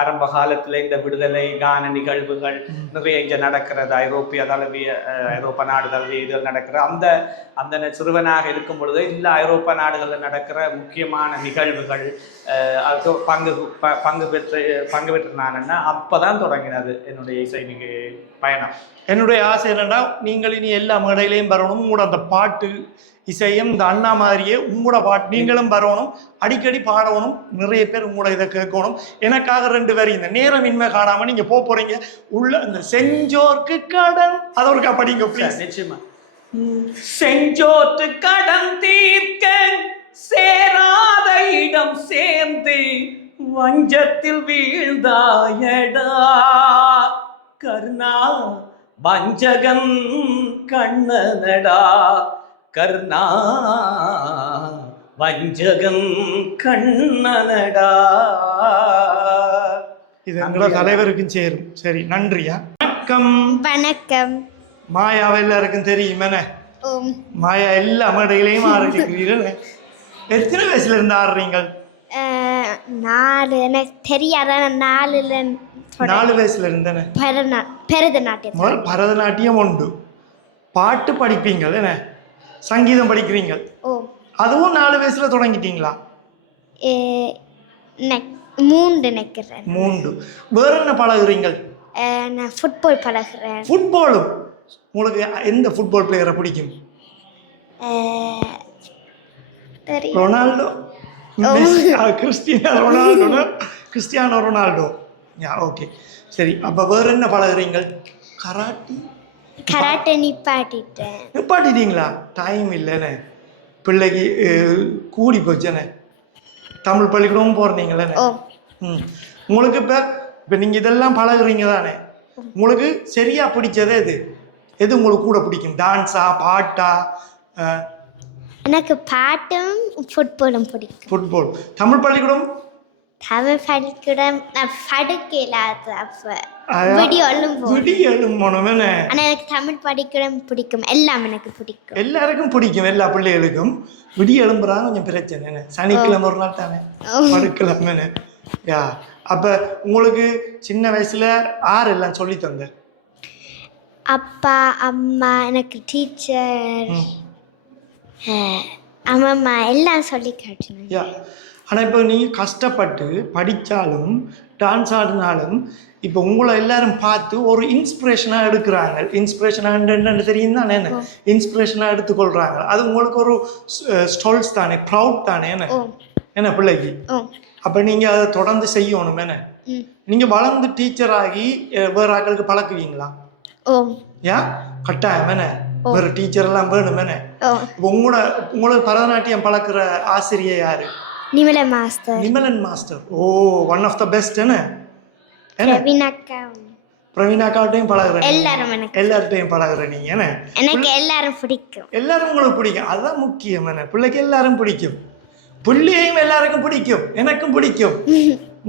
ஆரம்ப காலத்தில் இந்த விடுதலை கான நிகழ்வுகள் நிறைய இங்கே நடக்கிறது. ஐரோப்பா நாடு தழுவிய இதுகள் நடக்கிற அந்த சிறுவனாக இருக்கும் பொழுது இல்லை ஐரோப்பா நாடுகளில் நடக்கிற முக்கியமான நிகழ்வுகள் பங்கு பெற்று நான் அப்போ தான் தொடங்கினது என்னுடைய இசை பயணம். என்னுடைய ஆசை என்னன்னா, நீங்கள் இனி எல்லா மேடையிலையும் வரணும். உங்களோட அந்த பாட்டு இசையும் இந்த அண்ணா மாதிரியே உங்களோட பாட்டு நீங்களும் வரணும், அடிக்கடி பாடணும், நிறைய பேர் உங்களோட இதை கேட்கணும். எனக்காக 2 பேர் இந்த நேரமின்மை காணாமல் நீங்கள் போகிறீங்க உள்ள இந்த செஞ்சோர்க்கு கடன் அதை ஒருக்கா படிங்க ப்ளீஸ். நிச்சயமா. செஞ்சோற்று கடன் தீர்க்க சேராத இடம் சேர்ந்து வஞ்சத்தில் வீழ்ந்தாயடா கர்ணா வஞ்சகன் கண்ணனடா கர்ணா வஞ்சகன் கண்ணனடா. இது எங்களோட தலைவருக்கும் சேரும். சரி, நன்றியா. வணக்கம். வணக்கம். மாயாவை எல்லாருக்கும் தெரியுமே. மாயா எல்லா மேடைகளையும் ஆரம்பிக்கிறீர்கள். எத்தனை வயசுல இருந்து ஆடுறீங்க? 4 எனக்கு தெரியாத 4 வயசுல இருந்தேன். பரதநாட்டியம். பரதநாட்டியம் உண்டு. பாட்டு படிப்பீங்க என்ன? சங்கீதம் படிக்கிறீங்க. அதுவும் 4 வயசுல தொடங்கிட்டீங்களா? 3 நினைக்கிறேன். 3. வேற என்ன பழகுறீங்க? நான் ஃபுட்பால் பழகுறேன். ஃபுட்பாலும்? உங்களுக்கு எந்த ஃபுட்பால் பிளேயரை பிடிக்கும்? Ronaldo, Cristiano Ronaldo. ஓகே, சரி. அப்போ வேற என்ன பழகுறீங்க? கராட்டே நிப்பாட்டிட்டீங்களா? டைம் இல்லைண்ணே, பிள்ளைக்கு கூடி போச்சுண்ணே. தமிழ் பள்ளிக்கூடமும் போகிறீங்களே. உங்களுக்கு இப்போ நீங்கள் இதெல்லாம் பழகுறீங்க தானே, உங்களுக்கு சரியா பிடிச்சதே எது உங்களுக்கு கூட பிடிக்கும்? டான்ஸா, பாட்டா? எனக்கு பாட்டும் ஃபுட்பாலும் பிடிக்கும். ஃபுட்பால். தமிழ் பள்ளிக்கூடம்? தமிழ் பள்ளிக்கூடம் விடியலும். எனக்கு தமிழ் பள்ளிக்கூடம் பிடிக்கும். எல்லாம் எனக்கு பிடிக்கும். எல்லாருக்கும் பிடிக்கும், எல்லா பிள்ளைகளுக்கும். விடிய எழும்புறாங்க கொஞ்சம் பிரச்சனை. சனிக்கிழமை ஒரு நாள் தானே படுக்கலாமே. யா. அப்போ உங்களுக்கு சின்ன வயசுல எல்லாம் சொல்லி தந்த? அப்பா, அம்மா, எனக்கு டீச்சர், அம்மா எல்லாம் சொல்லி காட்டினாங்க. ஆனால் இப்போ நீங்கள் கஷ்டப்பட்டு படித்தாலும் டான்ஸ் ஆடினாலும் இப்போ உங்களை எல்லாரும் பார்த்து ஒரு இன்ஸ்பிரேஷனாக எடுக்கிறாங்க. இன்ஸ்பிரேஷனாக என்னென்னு தெரியும் தானே, என்ன இன்ஸ்பிரேஷனாக எடுத்துக்கொள்கிறாங்க. அது உங்களுக்கு ஒரு ஸ்டோல்ஸ் தானே, ப்ரௌட் தானே என்ன பிள்ளைக்கு. அப்போ நீங்கள் அதை தொடர்ந்து செய்யணும். என்ன நீங்கள் வளர்ந்து டீச்சர் ஆகி வேறு ஆட்களுக்கு பழக்குவீங்களா? கட்டாயம் என்ன, வேறு டீச்சர் எல்லாம் வேணும் என்ன. இப்போ உங்களுக்கு பரதநாட்டியம் பழக்கிற ஆசிரியர் யாரு? நிமலன் மாஸ்டர். ஓ, ஒன் ஆஃப் த பெஸ்ட். என்ன பிரவீனாக்காட்டையும் பழகுறேன், எல்லார்ட்டையும் பழகுறேன். நீங்க என்ன, எனக்கு எல்லாரும் பிடிக்கும். எல்லாரும் உங்களுக்கு பிடிக்கும், அதுதான் முக்கியம். என்ன பிள்ளைக்கு எல்லாரும் பிடிக்கும், பிள்ளையையும் எல்லாருக்கும் பிடிக்கும், எனக்கும் பிடிக்கும்.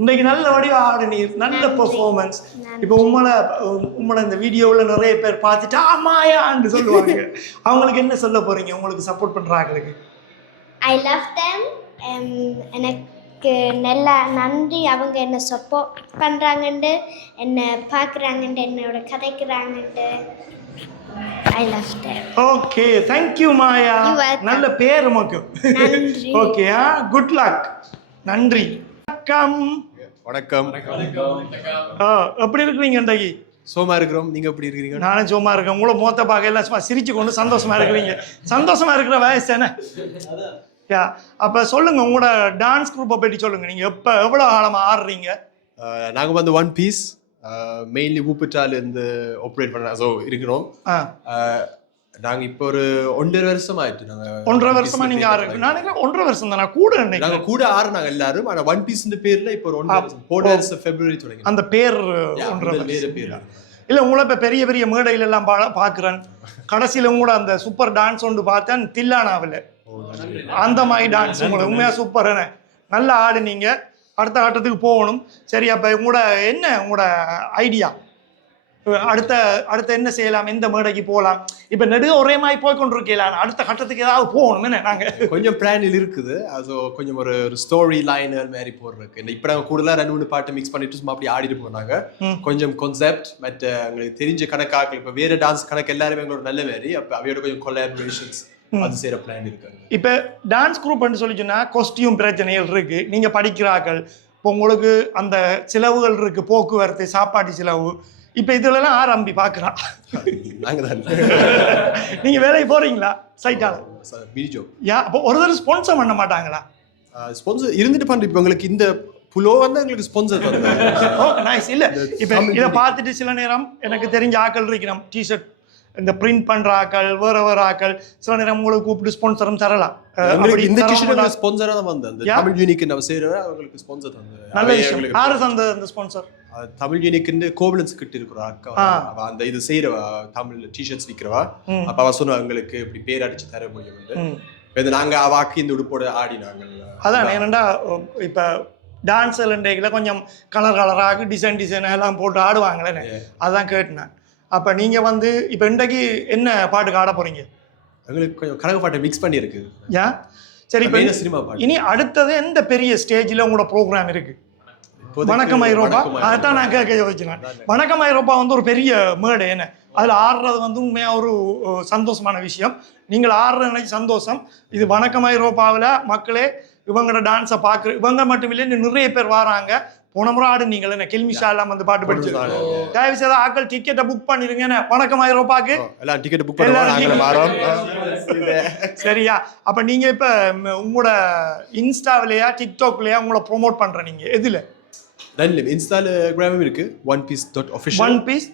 இன்னைக்கு நல்ல வடிவா ஆடுனீர், நல்ல பெர்ஃபார்மன்ஸ். இப்போ உங்களை இந்த வீடியோவில் நிறைய பேர் பார்த்துட்டு ஆமாயான்னு சொல்லுவாங்க. அவங்களுக்கு என்ன சொல்ல போறீங்க, உங்களுக்கு சப்போர்ட் பண்றாங்களுக்கு? I love them. எனக்கு நல்லா நன்றி, அவங்க என்ன சப்போர்ட் பண்ணுறாங்கன்ட்டு, என்னை பார்க்குறாங்கன்ட்டு, என்னோட கதைக்கிறாங்கன்ட்டு. I love them. Okay, thank you Maya. நல்ல பேர் உமக்கு. Okay, good luck. நன்றி. வணக்கம். எப்படி இருக்கிறீங்க இன்றைக்கு? சோமா இருக்கிறோம். நீங்க எப்படி இருக்கிறீங்க? நானும் சோமா இருக்கேன். உங்களை மொத்த பார்க்க எல்லாம் சும்மா சிரிச்சு கொண்டு சந்தோஷமா இருக்கிறீங்க. சந்தோஷமா இருக்கிற வயசு என்ன? அப்ப சொல்லுங்க, உங்களோட டான்ஸ் குரூப்பை பற்றி சொல்லுங்க. நீங்க எவ்வளவு காலமா ஆடுறீங்க? நாங்க வந்து ஒன் பீஸ் மெயின்லி ஊப்பிட்டால இருந்து ஆப்ரேட் பண்ண இருக்கிறோம். நாங்க இப்போ ஒரு 1.5 வருஷம் ஆயிட்டு. நாங்க 1.5 வருஷமா நீங்க ஆடுறீங்க? நான் நினைக்கிறேன் 1.5 வருஷம் தான். கூட நாங்க கூட ஆடுறாங்க எல்லாரும். ஆனா ஒன் பீஸ் பேர்ல இப்போ 1 வருஷம் February தொடங்கி அந்த பேர் 1.5 வருஷம். இல்ல, உங்களை இப்ப பெரிய பெரிய மேடையில எல்லாம் பாக்குறேன். கடைசியில கூட அந்த சூப்பர் டான்ஸ் ஒன்று பார்த்தேன் தில்லானாவில். அந்த மாதிரி டான்ஸ் உங்களுக்கு உண்மையா சூப்பர். என்ன நல்லா ஆடுனீங்க. அடுத்த கட்டத்துக்கு போகணும். சரி, அப்ப உங்களோட ஐடியா அடுத்த என்ன செய்யலாம், எந்த மேடைக்கு போகலாம்? இப்ப நெடுக ஒரே மாதிரி போய் கொண்டிருக்கலாம். அடுத்த கட்டத்துக்கு ஏதாவது போகணும். என்ன நாங்க கொஞ்சம் பிளானில் இருக்குது. அது கொஞ்சம் ஒரு ஸ்டோரி லைனர் மாதிரி போடுறதுக்கு. இப்ப நாங்க கூடுதலா 2-3 பாட்டு மிக்ஸ் பண்ணிட்டு சும்மா அப்படி ஆடிட்டு போனாங்க. கொஞ்சம் கான்செப்ட் மற்ற எங்களுக்கு தெரிஞ்ச கணக்காக இப்ப வேற டான்ஸ் கணக்கு எல்லாருமே எங்களோட நல்ல மாதிரி. அப்ப அவையோட கொஞ்சம் கொலாபரேஷன்ஸ் அது செய்யற பிளான் இருக்கு. இப்ப டான்ஸ் குரூப் சொல்லி சொன்னா காஸ்டியூம் பிரச்சனைகள் இருக்கு. நீங்க படிக்கிறார்கள், இப்போ உங்களுக்கு அந்த செலவுகள் இருக்கு, போக்குவரத்து, சாப்பாட்டு செலவு. இப்ப இதுலாம் ஆரம்பி பாக்குறான். நீங்க வேலைக்கு போறீங்களா? பிடிஜோ. யா அப்போ ஒரு தடவை ஸ்பான்சர் பண்ண மாட்டாங்களா? ஸ்பான்சர் இருந்துட்டு பண்ணுற இப்போ எங்களுக்கு இந்த புலோ வந்து எங்களுக்கு ஸ்பான்சர் பண்ணுறாங்க. ஓ நைஸ். இல்லை இப்போ இதை பார்த்துட்டு சில நேரம் எனக்கு தெரிஞ்ச ஆக்கள் இருக்கிறோம், டிஷர்ட் இந்த பிரிண்ட் பண்ற ஆக்கள், வேற ஆக்கள் சில நேரம் உங்களுக்கு கூப்பிட்டு ஸ்பான்சரும் தரலாம். இந்த டிஷர்ட் ஸ்பான்சரா தான் வந்து அந்த தமிழ் யூனிக் நம்ம செய்யறவங்க அவங்களுக்கு ஸ்பான்சர் தந்தாங்க. நல்ல விஷயம். யாரு தந்த அந்த ஸ்பான்சர்? தமிழ் யூனிக்னு கோவலன்ஸ் கிட்ட இருக்கிற அக்கா அந்த இது செய்யறவா, தமிழ் டிஷர்ட்ஸ் விற்கிறவா. அப்ப அவ சொன்னா எங்களுக்கு இப்படி பேர் அடிச்சு தர முடியும். இது நாங்க வாக்கி இந்த உடுப்போட ஆடினாங்க. அதான் என்னண்டா இப்ப டான்ஸ் எல்லாம் கொஞ்சம் கலராக டிசைன் எல்லாம் போட்டு ஆடுவாங்களே, அதான் கேட்டேன். அப்போ நீங்கள் வந்து இப்போ இன்றைக்கு என்ன பாட்டுக்கு ஆட போகிறீங்க? எங்களுக்கு கொஞ்சம் கனவு பாட்டை மிக்ஸ் பண்ணியிருக்கு. ஏன் சரி, இப்போ சினிமா பாட்டு. இனி அடுத்தது எந்த பெரிய ஸ்டேஜில் உங்களோட ப்ரோக்ராம் இருக்குது? வணக்கம் ஐரோப்பா, அதைத்தான் நான் கேட்க யோசிச்சேன். வணக்கம் ஐரோப்பா வந்து ஒரு பெரிய மேடை, என்ன அதில் ஆடுறது வந்து உண்மையாக ஒரு சந்தோஷமான விஷயம். நீங்கள் ஆடுறது எனக்கு சந்தோஷம். இது வணக்கம் ஐரோப்பாவில் மக்களே இவங்களோட டான்ஸை பார்க்குற இவங்க மட்டும் இல்லை, நிறைய பேர் வராங்க. போன முறை ஆடுனீங்களே என்ன கில்மிஷா எல்லாம் வந்து பாட்டு படிச்சிருக்காங்க. தயவு செய்து ஆக்கள் டிக்கெட்டை புக் பண்ணிருங்க. வணக்கம் ஐரோப்பாக்கு எல்லாம் டிக்கெட் புக் பண்ணுவாங்க. சரியா? அப்ப நீங்க இப்ப உங்களோட இன்ஸ்டாவிலையா டிக்டாக்லயா உங்களை ப்ரோமோட் பண்ற நீங்க எதுல? இன்ஸ்டாகிராமும் இருக்கு onepiece.official. onepiece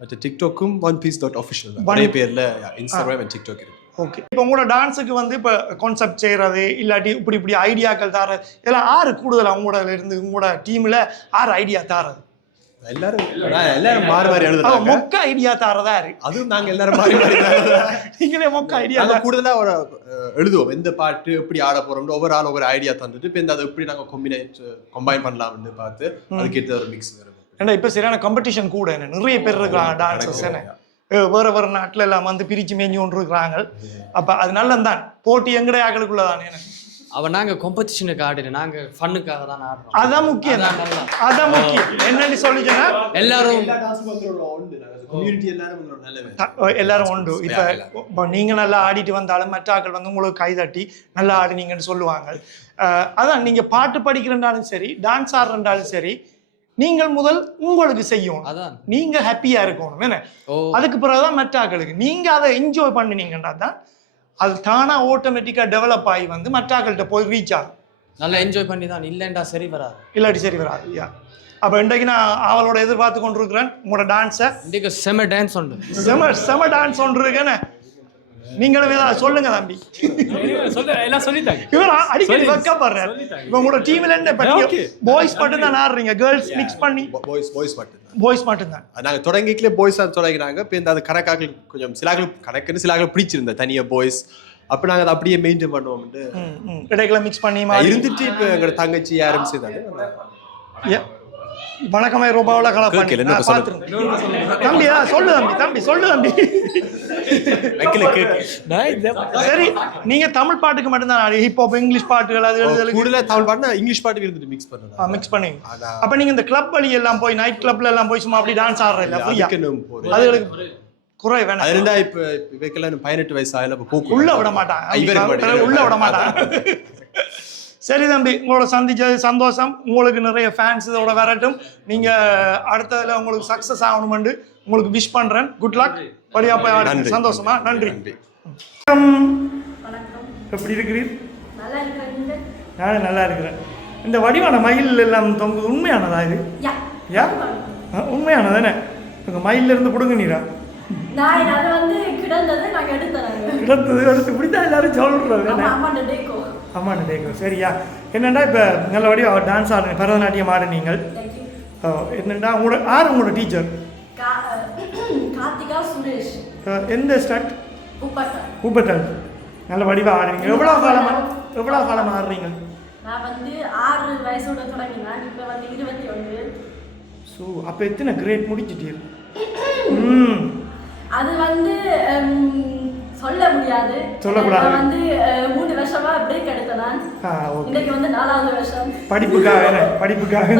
மற்ற டிக்டாக்கும் onepiece.official. ஒரே பேர்ல இன்ஸ்டாகிராம் அண்ட் டிக்டாக் இருக்கு. ஓகே. இப்போ உங்களோட டான்ஸுக்கு வந்து இப்போ கான்செப்ட் செய்கிறது இல்லாட்டி இப்படி ஐடியாக்கள் தாரது இதெல்லாம் ஆறு கூடுதல் அவங்களோட இருந்து உங்களோட டீமில் ஆறு ஐடியா தாரது? எல்லாரும் மாறி மாறி எழுதுறாங்க. மொக்க ஐடியா தாரதா இருக்கு. அதுவும் நாங்க எல்லாரும் மாறி மாறி நீங்களே மொக்க ஐடியா கூடுதலா ஒரு எழுதுவோம். எந்த பாட்டு எப்படி ஆட போறோம், ஒவ்வொரு ஆள் ஒவ்வொரு ஐடியா தந்துட்டு இப்போ அதை எப்படி நாங்க கம்பைன் பண்ணலாம்னு பார்த்து அதுக்கேற்ற ஒரு மிக்ஸ் வரும். ஏன்னா இப்போ சரியான காம்படிஷன் கூட என்ன நிறைய பேர் இருக்கிறாங்க டான்ஸர்ஸ், என்ன வேற நாட்டில் எல்லாம் வந்து பிரிச்சு மேஞ்சி கொண்டு இருக்கிறாங்க. அப்போ அது நல்லதான். போட்டி எங்கடைய ஆக்களுக்குள்ளதானே. அவ நாங்க காம்படிஷனுக்கு ஆடுற, நாங்க ஃபன்னுக்காக தான் ஆடுறோம். அதான் முக்கியம். அதான் முக்கியம். என்னன்னு சொல்லிச்சேன்னா எல்லாரும் எல்லாரும் உண்டு. இப்போ நீங்க நல்லா ஆடிட்டு வந்தாலும் மற்ற ஆக்கள் வந்து உங்களுக்கு கைதட்டி நல்லா ஆடினீங்கன்னு சொல்லுவாங்க. அதான் நீங்க பாட்டு படிக்கிறனாலும் சரி, டான்ஸ் ஆடுறனாலும் சரி, நீங்கள் முதல் உங்களுக்கு செய்யணும். நீங்க ஹாப்பியா இருக்கணும். என்ன அதுக்கு பிறகுதான் மற்ற ஆக்களுக்கு நீங்க அதை என்ஜாய் பண்ணினீங்கன்னா தான் அது தானா ஆட்டோமேட்டிக்கா டெவலப் ஆகி வந்து மற்ற ஆக்கள்கிட்ட போய் ரீச் ஆகும். நல்லா என்ஜாய் பண்ணி தான், இல்லைண்டா சரி வராது. இல்லாட்டி சரி வராது. அப்போ இன்றைக்கு நான் அவளோட எதிர்பார்த்து கொண்டு இருக்கிறேன் உங்களோட டான்ஸை. இன்றைக்கு செம டான்ஸ் உண்டு. செம டான்ஸ் ஒன்று இருக்கேன்னு நீங்களும் ஏதாவது சொல்லுங்க தம்பி. இவர் அடிக்கடி வைக்கப்படுறாரு. இப்போ உங்களோட டீம்ல என்ன பாய்ஸ் மட்டும் தான் ஆடுறீங்க, கேர்ள்ஸ் மிக்ஸ் பண்ணி? பாய்ஸ் மட்டும் தான். நாங்கள் தொடங்கிக்கலே பாய்ஸ் தான் தொடங்கினாங்க. இப்போ இந்த அது கணக்காக்கள் கொஞ்சம் சிலாக்கள் கணக்குன்னு சிலாக்கள் பிடிச்சிருந்த தனியாக பாய்ஸ். அப்போ நாங்கள் அதை அப்படியே மெயின்டைன் பண்ணுவோம்ட்டு இடையில மிக்ஸ் பண்ணி இருந்துட்டு இப்போ எங்களோட தங்கச்சி யாரும் செய்தாங்க. வணக்கமே ரூபாவில் கலப்பாங்க. தம்பி சொல்லு தம்பி சொல்லு தம்பி. சரி, நீங்க தமிழ் பாட்டுக்கு மட்டும்தான் ஹிப்ஹாப் இங்கிலீஷ் பாட்டுகள் அது கூடுதலா தமிழ் பாட்டு இங்கிலீஷ் பாட்டுக்கு இருந்துட்டு மிக்ஸ் பண்ணுறோம். மிக்ஸ் பண்ணி அப்ப நீங்க இந்த கிளப் வழி எல்லாம் போய் நைட் கிளப்ல எல்லாம் போய் சும்மா அப்படி டான்ஸ் ஆடுறீங்க அதுகளுக்கு குறை வேணாம். அது இருந்தா இப்ப இவைக்கெல்லாம் 18 வயசு ஆகல உள்ள விட மாட்டான். உள்ள விட மாட்டான். சரி தம்பி, உங்களோட சந்திச்சது சந்தோஷம். உங்களுக்கு நிறைய ஃபேன்ஸ் இதோட வரட்டும். நீங்க அடுத்ததுல உங்களுக்கு சக்சஸ் ஆகணும்னு உங்களுக்கு விஷ் பண்றேன். Good luck. படியா போய் சந்தோஷமா. நன்றி. எப்படி இருக்கிறீர்? நானும் நல்லா இருக்கிறேன். இந்த வடிவான மயில் எல்லாம் தொங்கு உண்மையானதா இது? உண்மையானதானே? உங்க மயில இருந்து கொடுங்க நீரா? கிடந்தது எடுத்து இப்படித்தான் எல்லாரும் சொல்றாங்க. ஆமாம் டேக்கோ. சரியா? என்னென்னா இப்போ நல்லபடியாக அவர் டான்ஸ் ஆடுங்க, பரதநாட்டியம் ஆடுனீங்கள். என்னென்னா உங்களோட டீச்சர் எந்த ஸ்டார்ட்? உப்பட்டல். நல்ல வடிவாக ஆடுறீங்க. எவ்வளோ காலமாக ஆடுறீங்க? ஸோ அப்போ எத்தனை கிரேட் முடிச்சிட்டீங்க? அது வந்து சொல்லக்கூடாது. வந்து 3 வருஷமா பிரேக் எடுத்தேன் நான். இன்னைக்கு வந்து 4வது வருஷம். படிப்புக்காக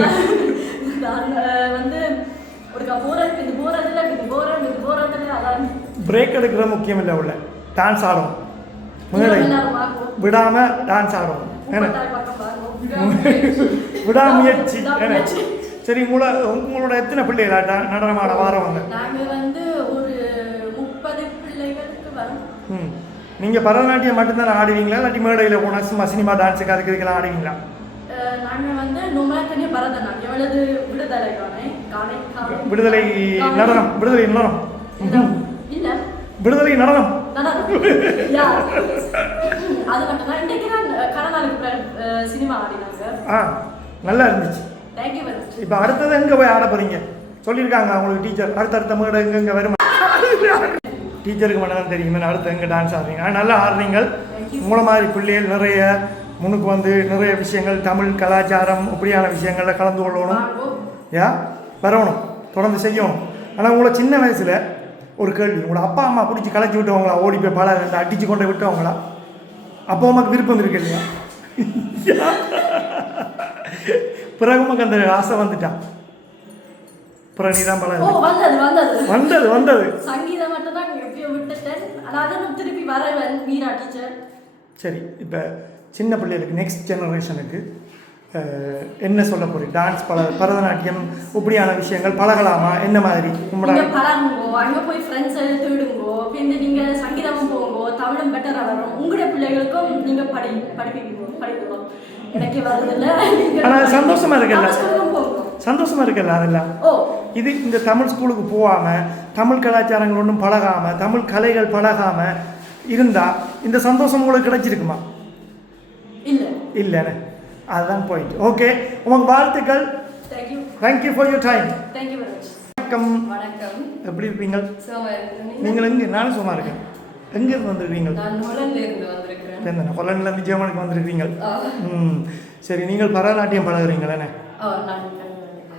நான் வந்து ஒரு போறதுல அதான் பிரேக் எடுக்கிற முக்கியம் இல்லை. உள்ள டான்ஸ் ஆடும் விடாம டான்ஸ் ஆடும். விடாமுயற்சி. சரி, உங்களோட எத்தனை பிள்ளைகளா நடனமாட வாரம்? நாங்க வந்து ஒரு 30 பிள்ளைகளுக்கு வரும். நீங்கள் பரதநாட்டியம் மட்டும்தான் ஆடுவீங்களா இல்லாட்டி மேடையில் போனால் சும்மா சினிமா டான்ஸுக்கு அதுக்கு இதுக்கெல்லாம் ஆடுவீங்களா? நாங்கள் வந்து நுமலக்கனே பரதநாட்டியம் அல்லது விடுதலை விடுதலை நடனம் இல்லை விடுதலை நடனம் அது மட்டும் தான். இன்றைக்கு தான் கடனாளுக்கு சினிமா ஆடினாங்க. நல்லா இருந்துச்சு. Thank you very much. இப்போ அடுத்தது எங்கே போய் ஆட போகிறீங்க சொல்லியிருக்காங்க உங்களுக்கு டீச்சர்? அடுத்தடுத்த மேடை எங்கே வருமா? டீச்சருக்கு மட்டும் தான் தெரியுமே அடுத்து எங்கே டான்ஸ் ஆடுறீங்க. நல்லா ஆடுறீங்க. உங்களை மாதிரி பிள்ளைகள் நிறைய முன்னுக்கு வந்து நிறைய விஷயங்கள் தமிழ் கலாச்சாரம் இப்படியான விஷயங்களில் கலந்து கொள்ளணும். வரணும், தொடர்ந்து செய்யணும். ஆனால் உங்களை சின்ன வயசில் ஒரு கேள்வி, உங்களை அப்பா அம்மா பிடிச்சி கலைச்சி விட்டவங்களா? ஓடி போய் பல அடித்து கொண்டு விட்டவங்களா? அப்போ உமக்கு விருப்பம் இருக்கு இல்லையா? பிறகு உமக்கு அந்த ஆசை வந்துட்டான். பிறகு நீதான் பல வந்தது சங்கீதம் மட்டும் தான் எப்பயோ விட்டுட்டேன். ஆனால் திருப்பி வரவேன் மீரா டீச்சர். சரி, இப்போ சின்ன பிள்ளைகளுக்கு நெக்ஸ்ட் ஜெனரேஷனுக்கு என்ன சொல்ல போறீங்க? டான்ஸ் பரதநாட்டியம் இப்படியான விஷயங்கள் பழகலாமா? என்ன மாதிரி பழகுங்கோ, அங்கே போய் ஃப்ரெண்ட்ஸ் தேடுங்கோ, பின்ன நீங்கள் சங்கீதமும் போங்கோ, தமிழும் பெட்டராக வரும். உங்களுடைய பிள்ளைகளுக்கும் நீங்கள் படிக்கணும். எனக்கே வருதில்லை. ஆனால் சந்தோஷமா இருக்குல்ல? சந்தோஷமா இருக்குல்ல? அதெல்லாம் இது இந்த தமிழ் ஸ்கூலுக்கு போகாமல் தமிழ் கலாச்சாரங்கள் ஒன்றும் பழகாமல் தமிழ் கலைகள் பழகாமல் இருந்தால் இந்த சந்தோஷம் உங்களுக்கு கிடைச்சிருக்குமா? இல்லைண்ணே, அதுதான் பாயிண்ட். ஓகே, உங்களுக்கு வாழ்த்துக்கள். Thank you for your time. வணக்கம். எப்படி இருப்பீங்க? நீங்கள் எங்கே? நானும் சும்மா இருக்கேன். எங்கேருந்து வந்துருக்கீங்க? ஹொலண்ட்லேருந்து ஜெர்மனிக்கு வந்துருக்கீங்க. சரி, நீங்கள் பரதநாட்டியம் பழகுறீங்களே?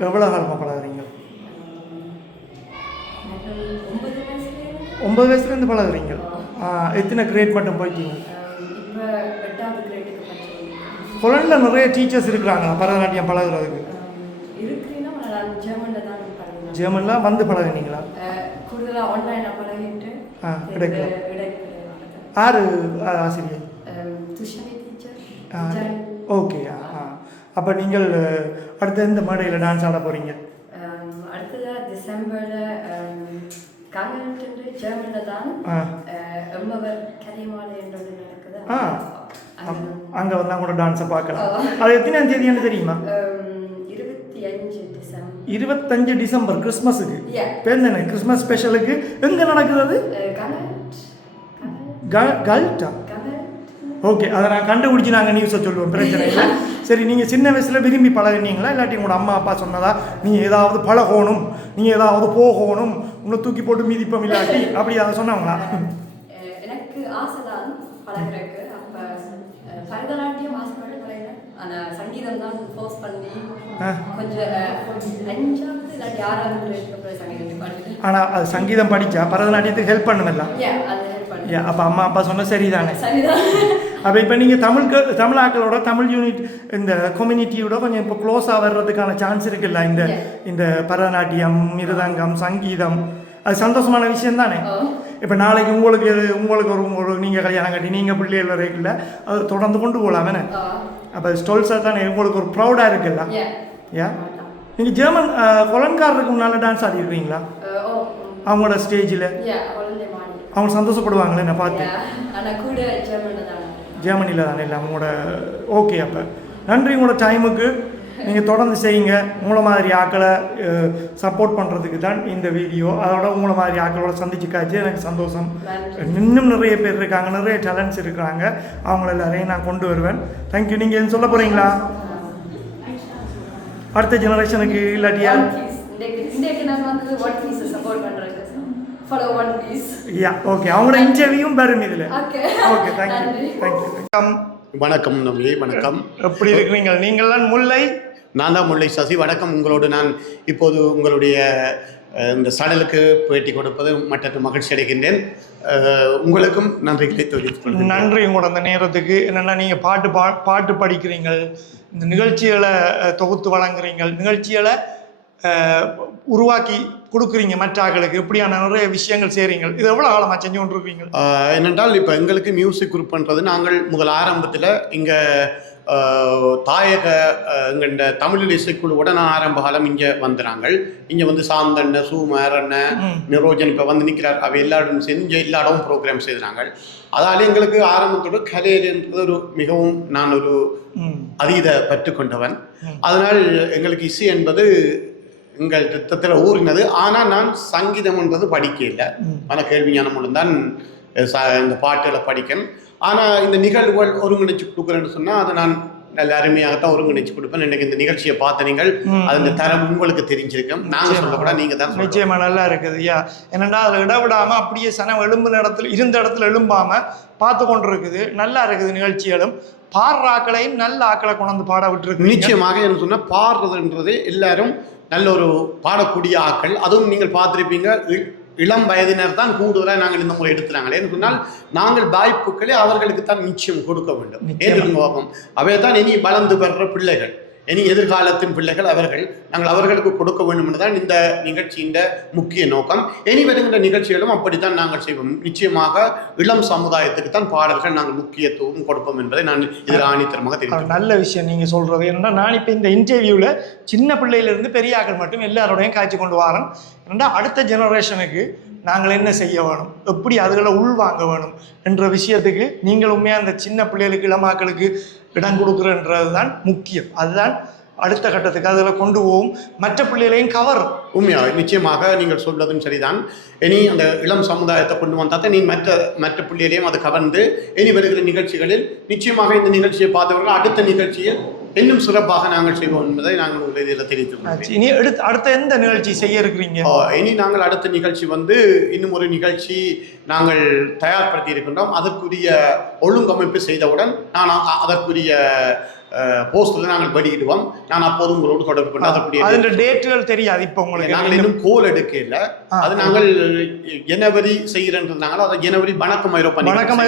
எவ்வளோ காலமாக பழகுறீங்க? 9 வயசுலேருந்து பழகுறீங்க. எத்தனை கிரேட் மட்டும் போயிட்டீங்க? ஹொலண்டில் நிறைய டீச்சர்ஸ் இருக்கிறாங்க பரதநாட்டியம் பழகுறதுக்கு. ஜெர்மனில் வந்து பழகுனீங்களா? யார் ஆசிரியர்? ஓகே. அப்போ நீங்கள் அடுத்த எந்த மேடையில் டான்ஸ் ஆட போகிறீங்க? அடுத்ததாக டிசம்பரில் ஜெர்மனியில் தான் அங்கே வந்தால் கூட டான்ஸை பார்க்கலாம். அது எத்தனாம் தேதின்னு தெரியுமா? 25 டிசம்பர் கிறிஸ்மஸுக்கு பேர் தானே? கிறிஸ்மஸ் ஸ்பெஷலுக்கு எங்கே நடக்குது அது? கல்ட்டா? ஓகே, அதை நான் கண்டுபிடிச்சி நாங்கள் நியூஸை சொல்லுவோம், பிரச்சனை இல்லை. சரி, நீங்கள் சின்ன வயசில் விரும்பி பழகினீங்களா இல்லாட்டி உங்களோட அம்மா அப்பா சொன்னதா நீங்கள் ஏதாவது பழகணும், நீங்கள் ஏதாவது போகணும், உங்களை தூக்கி போட்டு மீதிப்போம் இல்லாட்டி அப்படி அதை சொன்னாங்களா? எனக்கு ஆசை தான் பழகிறதுக்கு. அப்போ பரதநாட்டியம் ஆசைப்பட்டு பழகிறேன். ஆனால் சங்கீதம் தான் ஃபோர்ஸ் பண்ணி கொஞ்சம் 5வது இல்லாட்டி 6வது சங்கீதம் படிச்சு. ஆனால் அது சங்கீதம் படித்தா பரதநாட்டியத்துக்கு ஹெல்ப் பண்ணுமில்ல? அப்போ அம்மா அப்பா சொன்ன சரிதானே? அப்போ இப்போ நீங்கள் தமிழ் ஆக்களோட தமிழ் யூனிட் இந்த கம்யூனிட்டியோட கொஞ்சம் இப்போ க்ளோஸாக வர்றதுக்கான சான்ஸ் இருக்குல்ல? இந்த பரதநாட்டியம், மிருதங்கம், சங்கீதம், அது சந்தோஷமான விஷயம் தானே? இப்போ நாளைக்கு உங்களுக்கு ஒரு நீங்கள் கல்யாணம் கட்டி நீங்கள் பிள்ளைகள் வரைக்குள்ள அது தொடர்ந்து கொண்டு போகலாமே. அப்போ ஸ்டோல்ஸாக தானே உங்களுக்கு ஒரு ப்ரௌடாக இருக்குல்ல? நீங்கள் ஜெர்மன் கொலன்காரருக்கு முன்னால் டான்ஸ் ஆடிருக்கீங்களா? அவங்களோட ஸ்டேஜில் அவங்க சந்தோஷப்படுவாங்களே நான் பார்த்து. ஜெர்மனியில் தானே இல்லை அவங்களோட? ஓகே, அப்போ நன்றி உங்களோட டைமுக்கு. நீங்கள் தொடர்ந்து செய்யுங்க. உங்களை மாதிரி ஆக்களை சப்போர்ட் பண்ணுறதுக்கு தான் இந்த வீடியோ. அதோட உங்களை மாதிரி ஆக்களோட சந்திச்சுக்காச்சு எனக்கு சந்தோஷம். இன்னும் நிறைய பேர் இருக்காங்க, நிறைய டேலண்ட்ஸ் இருக்கிறாங்க. அவங்கள எல்லாரையும் நான் கொண்டு வருவேன். தேங்க்யூ. நீங்கள் எதுவும் சொல்ல போகிறீங்களா அடுத்த ஜெனரேஷனுக்கு? இல்லாட்டியா ஓகே, அவங்களோட இன்டர்வியூவும் வரும் இதில். Okay, thank you. வணக்கம் நம்பி. வணக்கம். எப்படி இருக்கிறீங்க? நீங்கள்லாம் முல்லை? நான் தான் முல்லை சசி. வணக்கம். உங்களோடு நான் இப்போது உங்களுடைய இந்த சடலுக்கு பேட்டி கொடுப்பது மற்ற மகிழ்ச்சி அடைகின்றேன். உங்களுக்கும் நன்றிகளை தெரிவித்துக் நன்றி உங்களோட அந்த நேரத்துக்கு. என்னென்னா நீங்கள் பாட்டு படிக்கிறீங்க, இந்த நிகழ்ச்சிகளை தொகுத்து வழங்குறீங்க, நிகழ்ச்சிகளை உருவாக்கி கொடுக்குறீங்க மற்ற ஆக்களுக்கு, இப்படியான நிறைய விஷயங்கள் செய்கிறீங்க. இது எவ்வளோ காலமாக செஞ்சு கொண்டிருக்கீங்க? என்னென்றால் இப்போ எங்களுக்கு மியூசிக் குரூப் பண்ணுறது நாங்கள் முதல் ஆரம்பத்தில் இங்கே தாயக எங்கள்ட தமிழ் இசைக்குழுவோட நான் ஆரம்ப காலம் இங்கே வந்துறாங்க. இங்கே வந்து சாந்தண்ண சூமரண்ண நிரோஜன் இப்போ வந்து நிற்கிறார். அவை எல்லாரும் சேர்ந்து இங்கே எல்லா இடமும் ப்ரோக்ராம் செய்கிறாங்க. அதால் எங்களுக்கு ஆரம்பத்தோடு கலையில் என்பது ஒரு மிகவும் நான் ஒரு அதீத பற்றுக்கொண்டவன். அதனால் எங்களுக்கு இசை என்பது எங்கள் ரத்தத்தில் ஊறினது. ஆனால் நான் சங்கீதம் என்பது படிக்க இல்லை. ஆனால் கேள்வி ஞானம் மூலம் தான் இந்த பாட்டுகளை படிக்கணும். ஆனால் இந்த நிகழ்வுகள் ஒருங்கிணைச்சு கொடுக்குறேன்னு சொன்னால் அதை நான் நல்ல அருமையாகத்தான் ஒருங்கிணைச்சு கொடுப்பேன். இன்னைக்கு இந்த நிகழ்ச்சியை பார்த்த நீங்கள் அந்த தரம் உங்களுக்கு தெரிஞ்சிருக்கும். நாங்கள் சொல்லக்கூட நீங்கள் தான் நிச்சயமா நல்லா இருக்குது. ஐயா என்னென்னா அதில் இடவிடாமல் அப்படியே சனம் எழும்புன இடத்துல இருந்த இடத்துல எழும்பாமல் பார்த்து கொண்டு இருக்குது. நல்லா இருக்குது நிகழ்ச்சிகளும். பாடுற ஆக்களையும் நல்ல ஆக்களை கொண்டு வந்து பாட விட்டுருக்கு. நிச்சயமாக என்ன சொன்னால் பாடுறதுன்றது எல்லாரும் நல்ல ஒரு பாடக்கூடிய ஆக்கள். அதுவும் நீங்கள் பார்த்துருப்பீங்க இளம் வயதினர் தான் கூடுதலாக நாங்கள் இந்த முறை எடுத்துறாங்க. ஏன்னு சொன்னால் நாங்கள் வாய்ப்புகளை அவர்களுக்கு தான் நிச்சயம் கொடுக்க வேண்டும். ஏதுவாகும் அவை தான் இனி வளர்ந்து பெறுற பிள்ளைகள், இனி எதிர்காலத்தின் பிள்ளைகள் அவர்கள். நாங்கள் அவர்களுக்கு கொடுக்க வேண்டும் என்றுதான் இந்த நிகழ்ச்சியின் முக்கிய நோக்கம். இனி வருகின்ற நிகழ்ச்சிகளும் அப்படித்தான் நாங்கள் செய்வோம். நிச்சயமாக இளம் சமுதாயத்துக்கு தான் பாடல்கள் நாங்கள் முக்கியத்துவம் கொடுப்போம் என்பதை நான் இதில் ஆணித்தரமாக தெரிவிக்கிறேன். நல்ல விஷயம் நீங்கள் சொல்கிறது. ஏன்னா நான் இப்போ இந்த இன்டர்வியூவில் சின்ன பிள்ளையிலேருந்து பெரியாக்கள் மட்டும் எல்லாரோடையும் காய்ச்சி கொண்டு வரேன். ஏன்னா அடுத்த ஜெனரேஷனுக்கு நாங்கள் என்ன செய்ய வேணும், எப்படி அதுகளை உள்வாங்க வேணும் என்ற விஷயத்துக்கு நீங்கள் உண்மையாக அந்த சின்ன பிள்ளைகளுக்கு இளமாக்களுக்கு இடம் கொடுக்குறன்றது தான் முக்கியம். அதுதான் அடுத்த கட்டத்துக்கு அதில் கொண்டு போகும், மற்ற பிள்ளைகளையும் கவரும். உண்மையாக நிச்சயமாக நீங்கள் சொல்வதும் சரிதான். இனி அந்த இளம் சமுதாயத்தை கொண்டு வந்தால் நீ மற்ற பிள்ளைகளையும் அதை கவர்ந்து இனி வருகிற நிகழ்ச்சிகளில் நிச்சயமாக இந்த நிகழ்ச்சியை பார்த்தவர்கள் அடுத்த நிகழ்ச்சியில் இன்னும் சிறப்பாக நாங்கள் செய்வோம் என்பதை நாங்கள் உங்கள் இதில் தெரிவித்துள்ளோம். இனி அடுத்த எந்த நிகழ்ச்சி செய்ய இருக்கிறீங்க? இனி நாங்கள் அடுத்த நிகழ்ச்சி வந்து இன்னும் ஒரு நிகழ்ச்சி நாங்கள் தயார்படுத்தி இருக்கின்றோம். அதற்குரிய ஒழுங்கமைப்பு செய்தவுடன் நான் அதற்குரிய போஸ்டரில் நாங்கள் வெளியிடுவோம். நான் அப்போது உங்களோடு தொடர்பு கொண்டு அதற்குரிய டேட்டுகள் தெரியாது. இப்போ உங்களுக்கு நாங்கள் இன்னும் கோல் எடுக்க இல்லை. அது நாங்கள் ஜனவரி செய்கிறோம்னாங்களோ அதை ஜனவரி வணக்கம்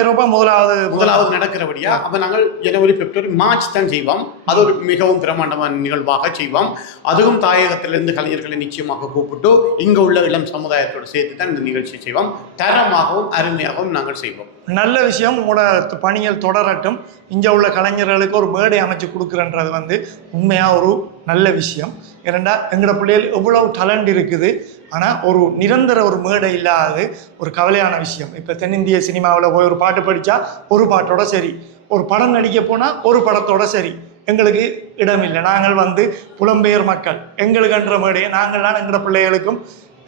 ஐரோப்பா முதலாவது நடக்கிறபடியா. அப்போ நாங்கள் ஜனவரி பிப்ரவரி மார்ச் தான் செய்வோம். அது ஒரு மிகவும் பிரமாண்டமான நிகழ்வாக செய்வோம். அதுவும் தாயகத்திலிருந்து கலைஞர்களை நிச்சயமாக கூப்பிட்டு இங்கே உள்ள இளம் சமுதாயத்தோடு சேர்த்து தான் இந்த நிகழ்ச்சி செய்வோம். தரமாகவும் அருமையாகவும் நாங்கள் செய்வோம். நல்ல விஷயம். உங்களோட பணிகள் தொடரட்டும். இங்கே உள்ள கலைஞர்களுக்கு ஒரு மேடை அமைச்சு கொடுக்குறன்றது வந்து உண்மையாக ஒரு நல்ல விஷயம். ஏனெண்டா எங்களோட பிள்ளைகள் எவ்வளவு டேலண்ட் இருக்குது, ஆனால் ஒரு நிரந்தர ஒரு மேடை இல்லாது ஒரு கவலையான விஷயம். இப்போ தென்னிந்திய சினிமாவில் போய் ஒரு பாட்டு படித்தா ஒரு பாட்டோட சரி, ஒரு படம் நடிக்க போனால் ஒரு படத்தோட சரி, எங்களுக்கு இடம் இல்லை. நாங்கள் வந்து புலம்பெயர் மக்கள், எங்களுக்குன்ற மேடையை நாங்கள்லாம் எங்களோட பிள்ளைகளுக்கும்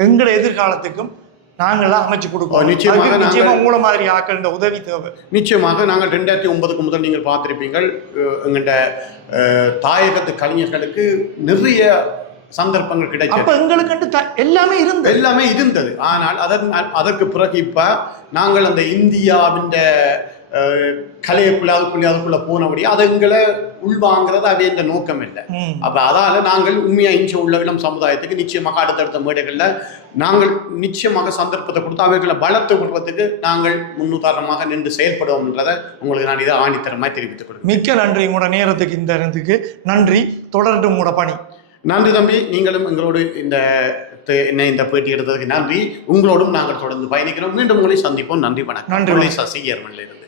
எங்களோட எதிர்காலத்துக்கும் நாங்கள்லாம் அமைச்சு கொடுப்போம். நிச்சயமாக உங்கள மாதிரி ஆக்கள் இந்த உதவி தேவை. நிச்சயமாக நாங்கள் 2009 முதல் நீங்கள் பார்த்திருப்பீங்கள் எங்கள்ட தாயகத்து கலைஞர்களுக்கு நிறைய சந்தர்ப்பங்கள் கிடைக்கும். அப்ப எங்களுக்கு எல்லாமே இருந்தது. ஆனால் அதற்கு பிறகு இப்ப நாங்கள் அந்த இந்தியாவின் கலையக்குள்ள போனபடி அது எங்களை உள்வாங்கிறது அவை இந்த நோக்கம் இல்லை. அப்ப அதால நாங்கள் உண்மையா இன்று உள்ள இளம் சமுதாயத்துக்கு நிச்சயமாக அடுத்தடுத்த மேடைகள்ல நாங்கள் நிச்சயமாக சந்தர்ப்பத்தை கொடுத்து அவைகளை பலத்தை விடுறதுக்கு நாங்கள் முன்னுதாரணமாக நின்று செயல்படுவோம் என்றதை உங்களுக்கு நான் இதை ஆணித்தரமாக தெரிவித்துக் கொடுக்கிறேன். மிக்க நன்றி உங்களோட நேரத்துக்கு, இந்த நேரத்துக்கு நன்றி. தொடரட்டும் உங்களோட பணி. நன்றி தம்பி. நீங்களும் எங்களோடு இந்த பேட்டி எடுத்ததுக்கு நன்றி. உங்களோடும் நாங்கள் தொடர்ந்து பயணிக்கிறோம். மீண்டும் உங்களை சந்திப்போம். நன்றி, வணக்கம். நன்றி. சசி ஜெர்மனிலிருந்து.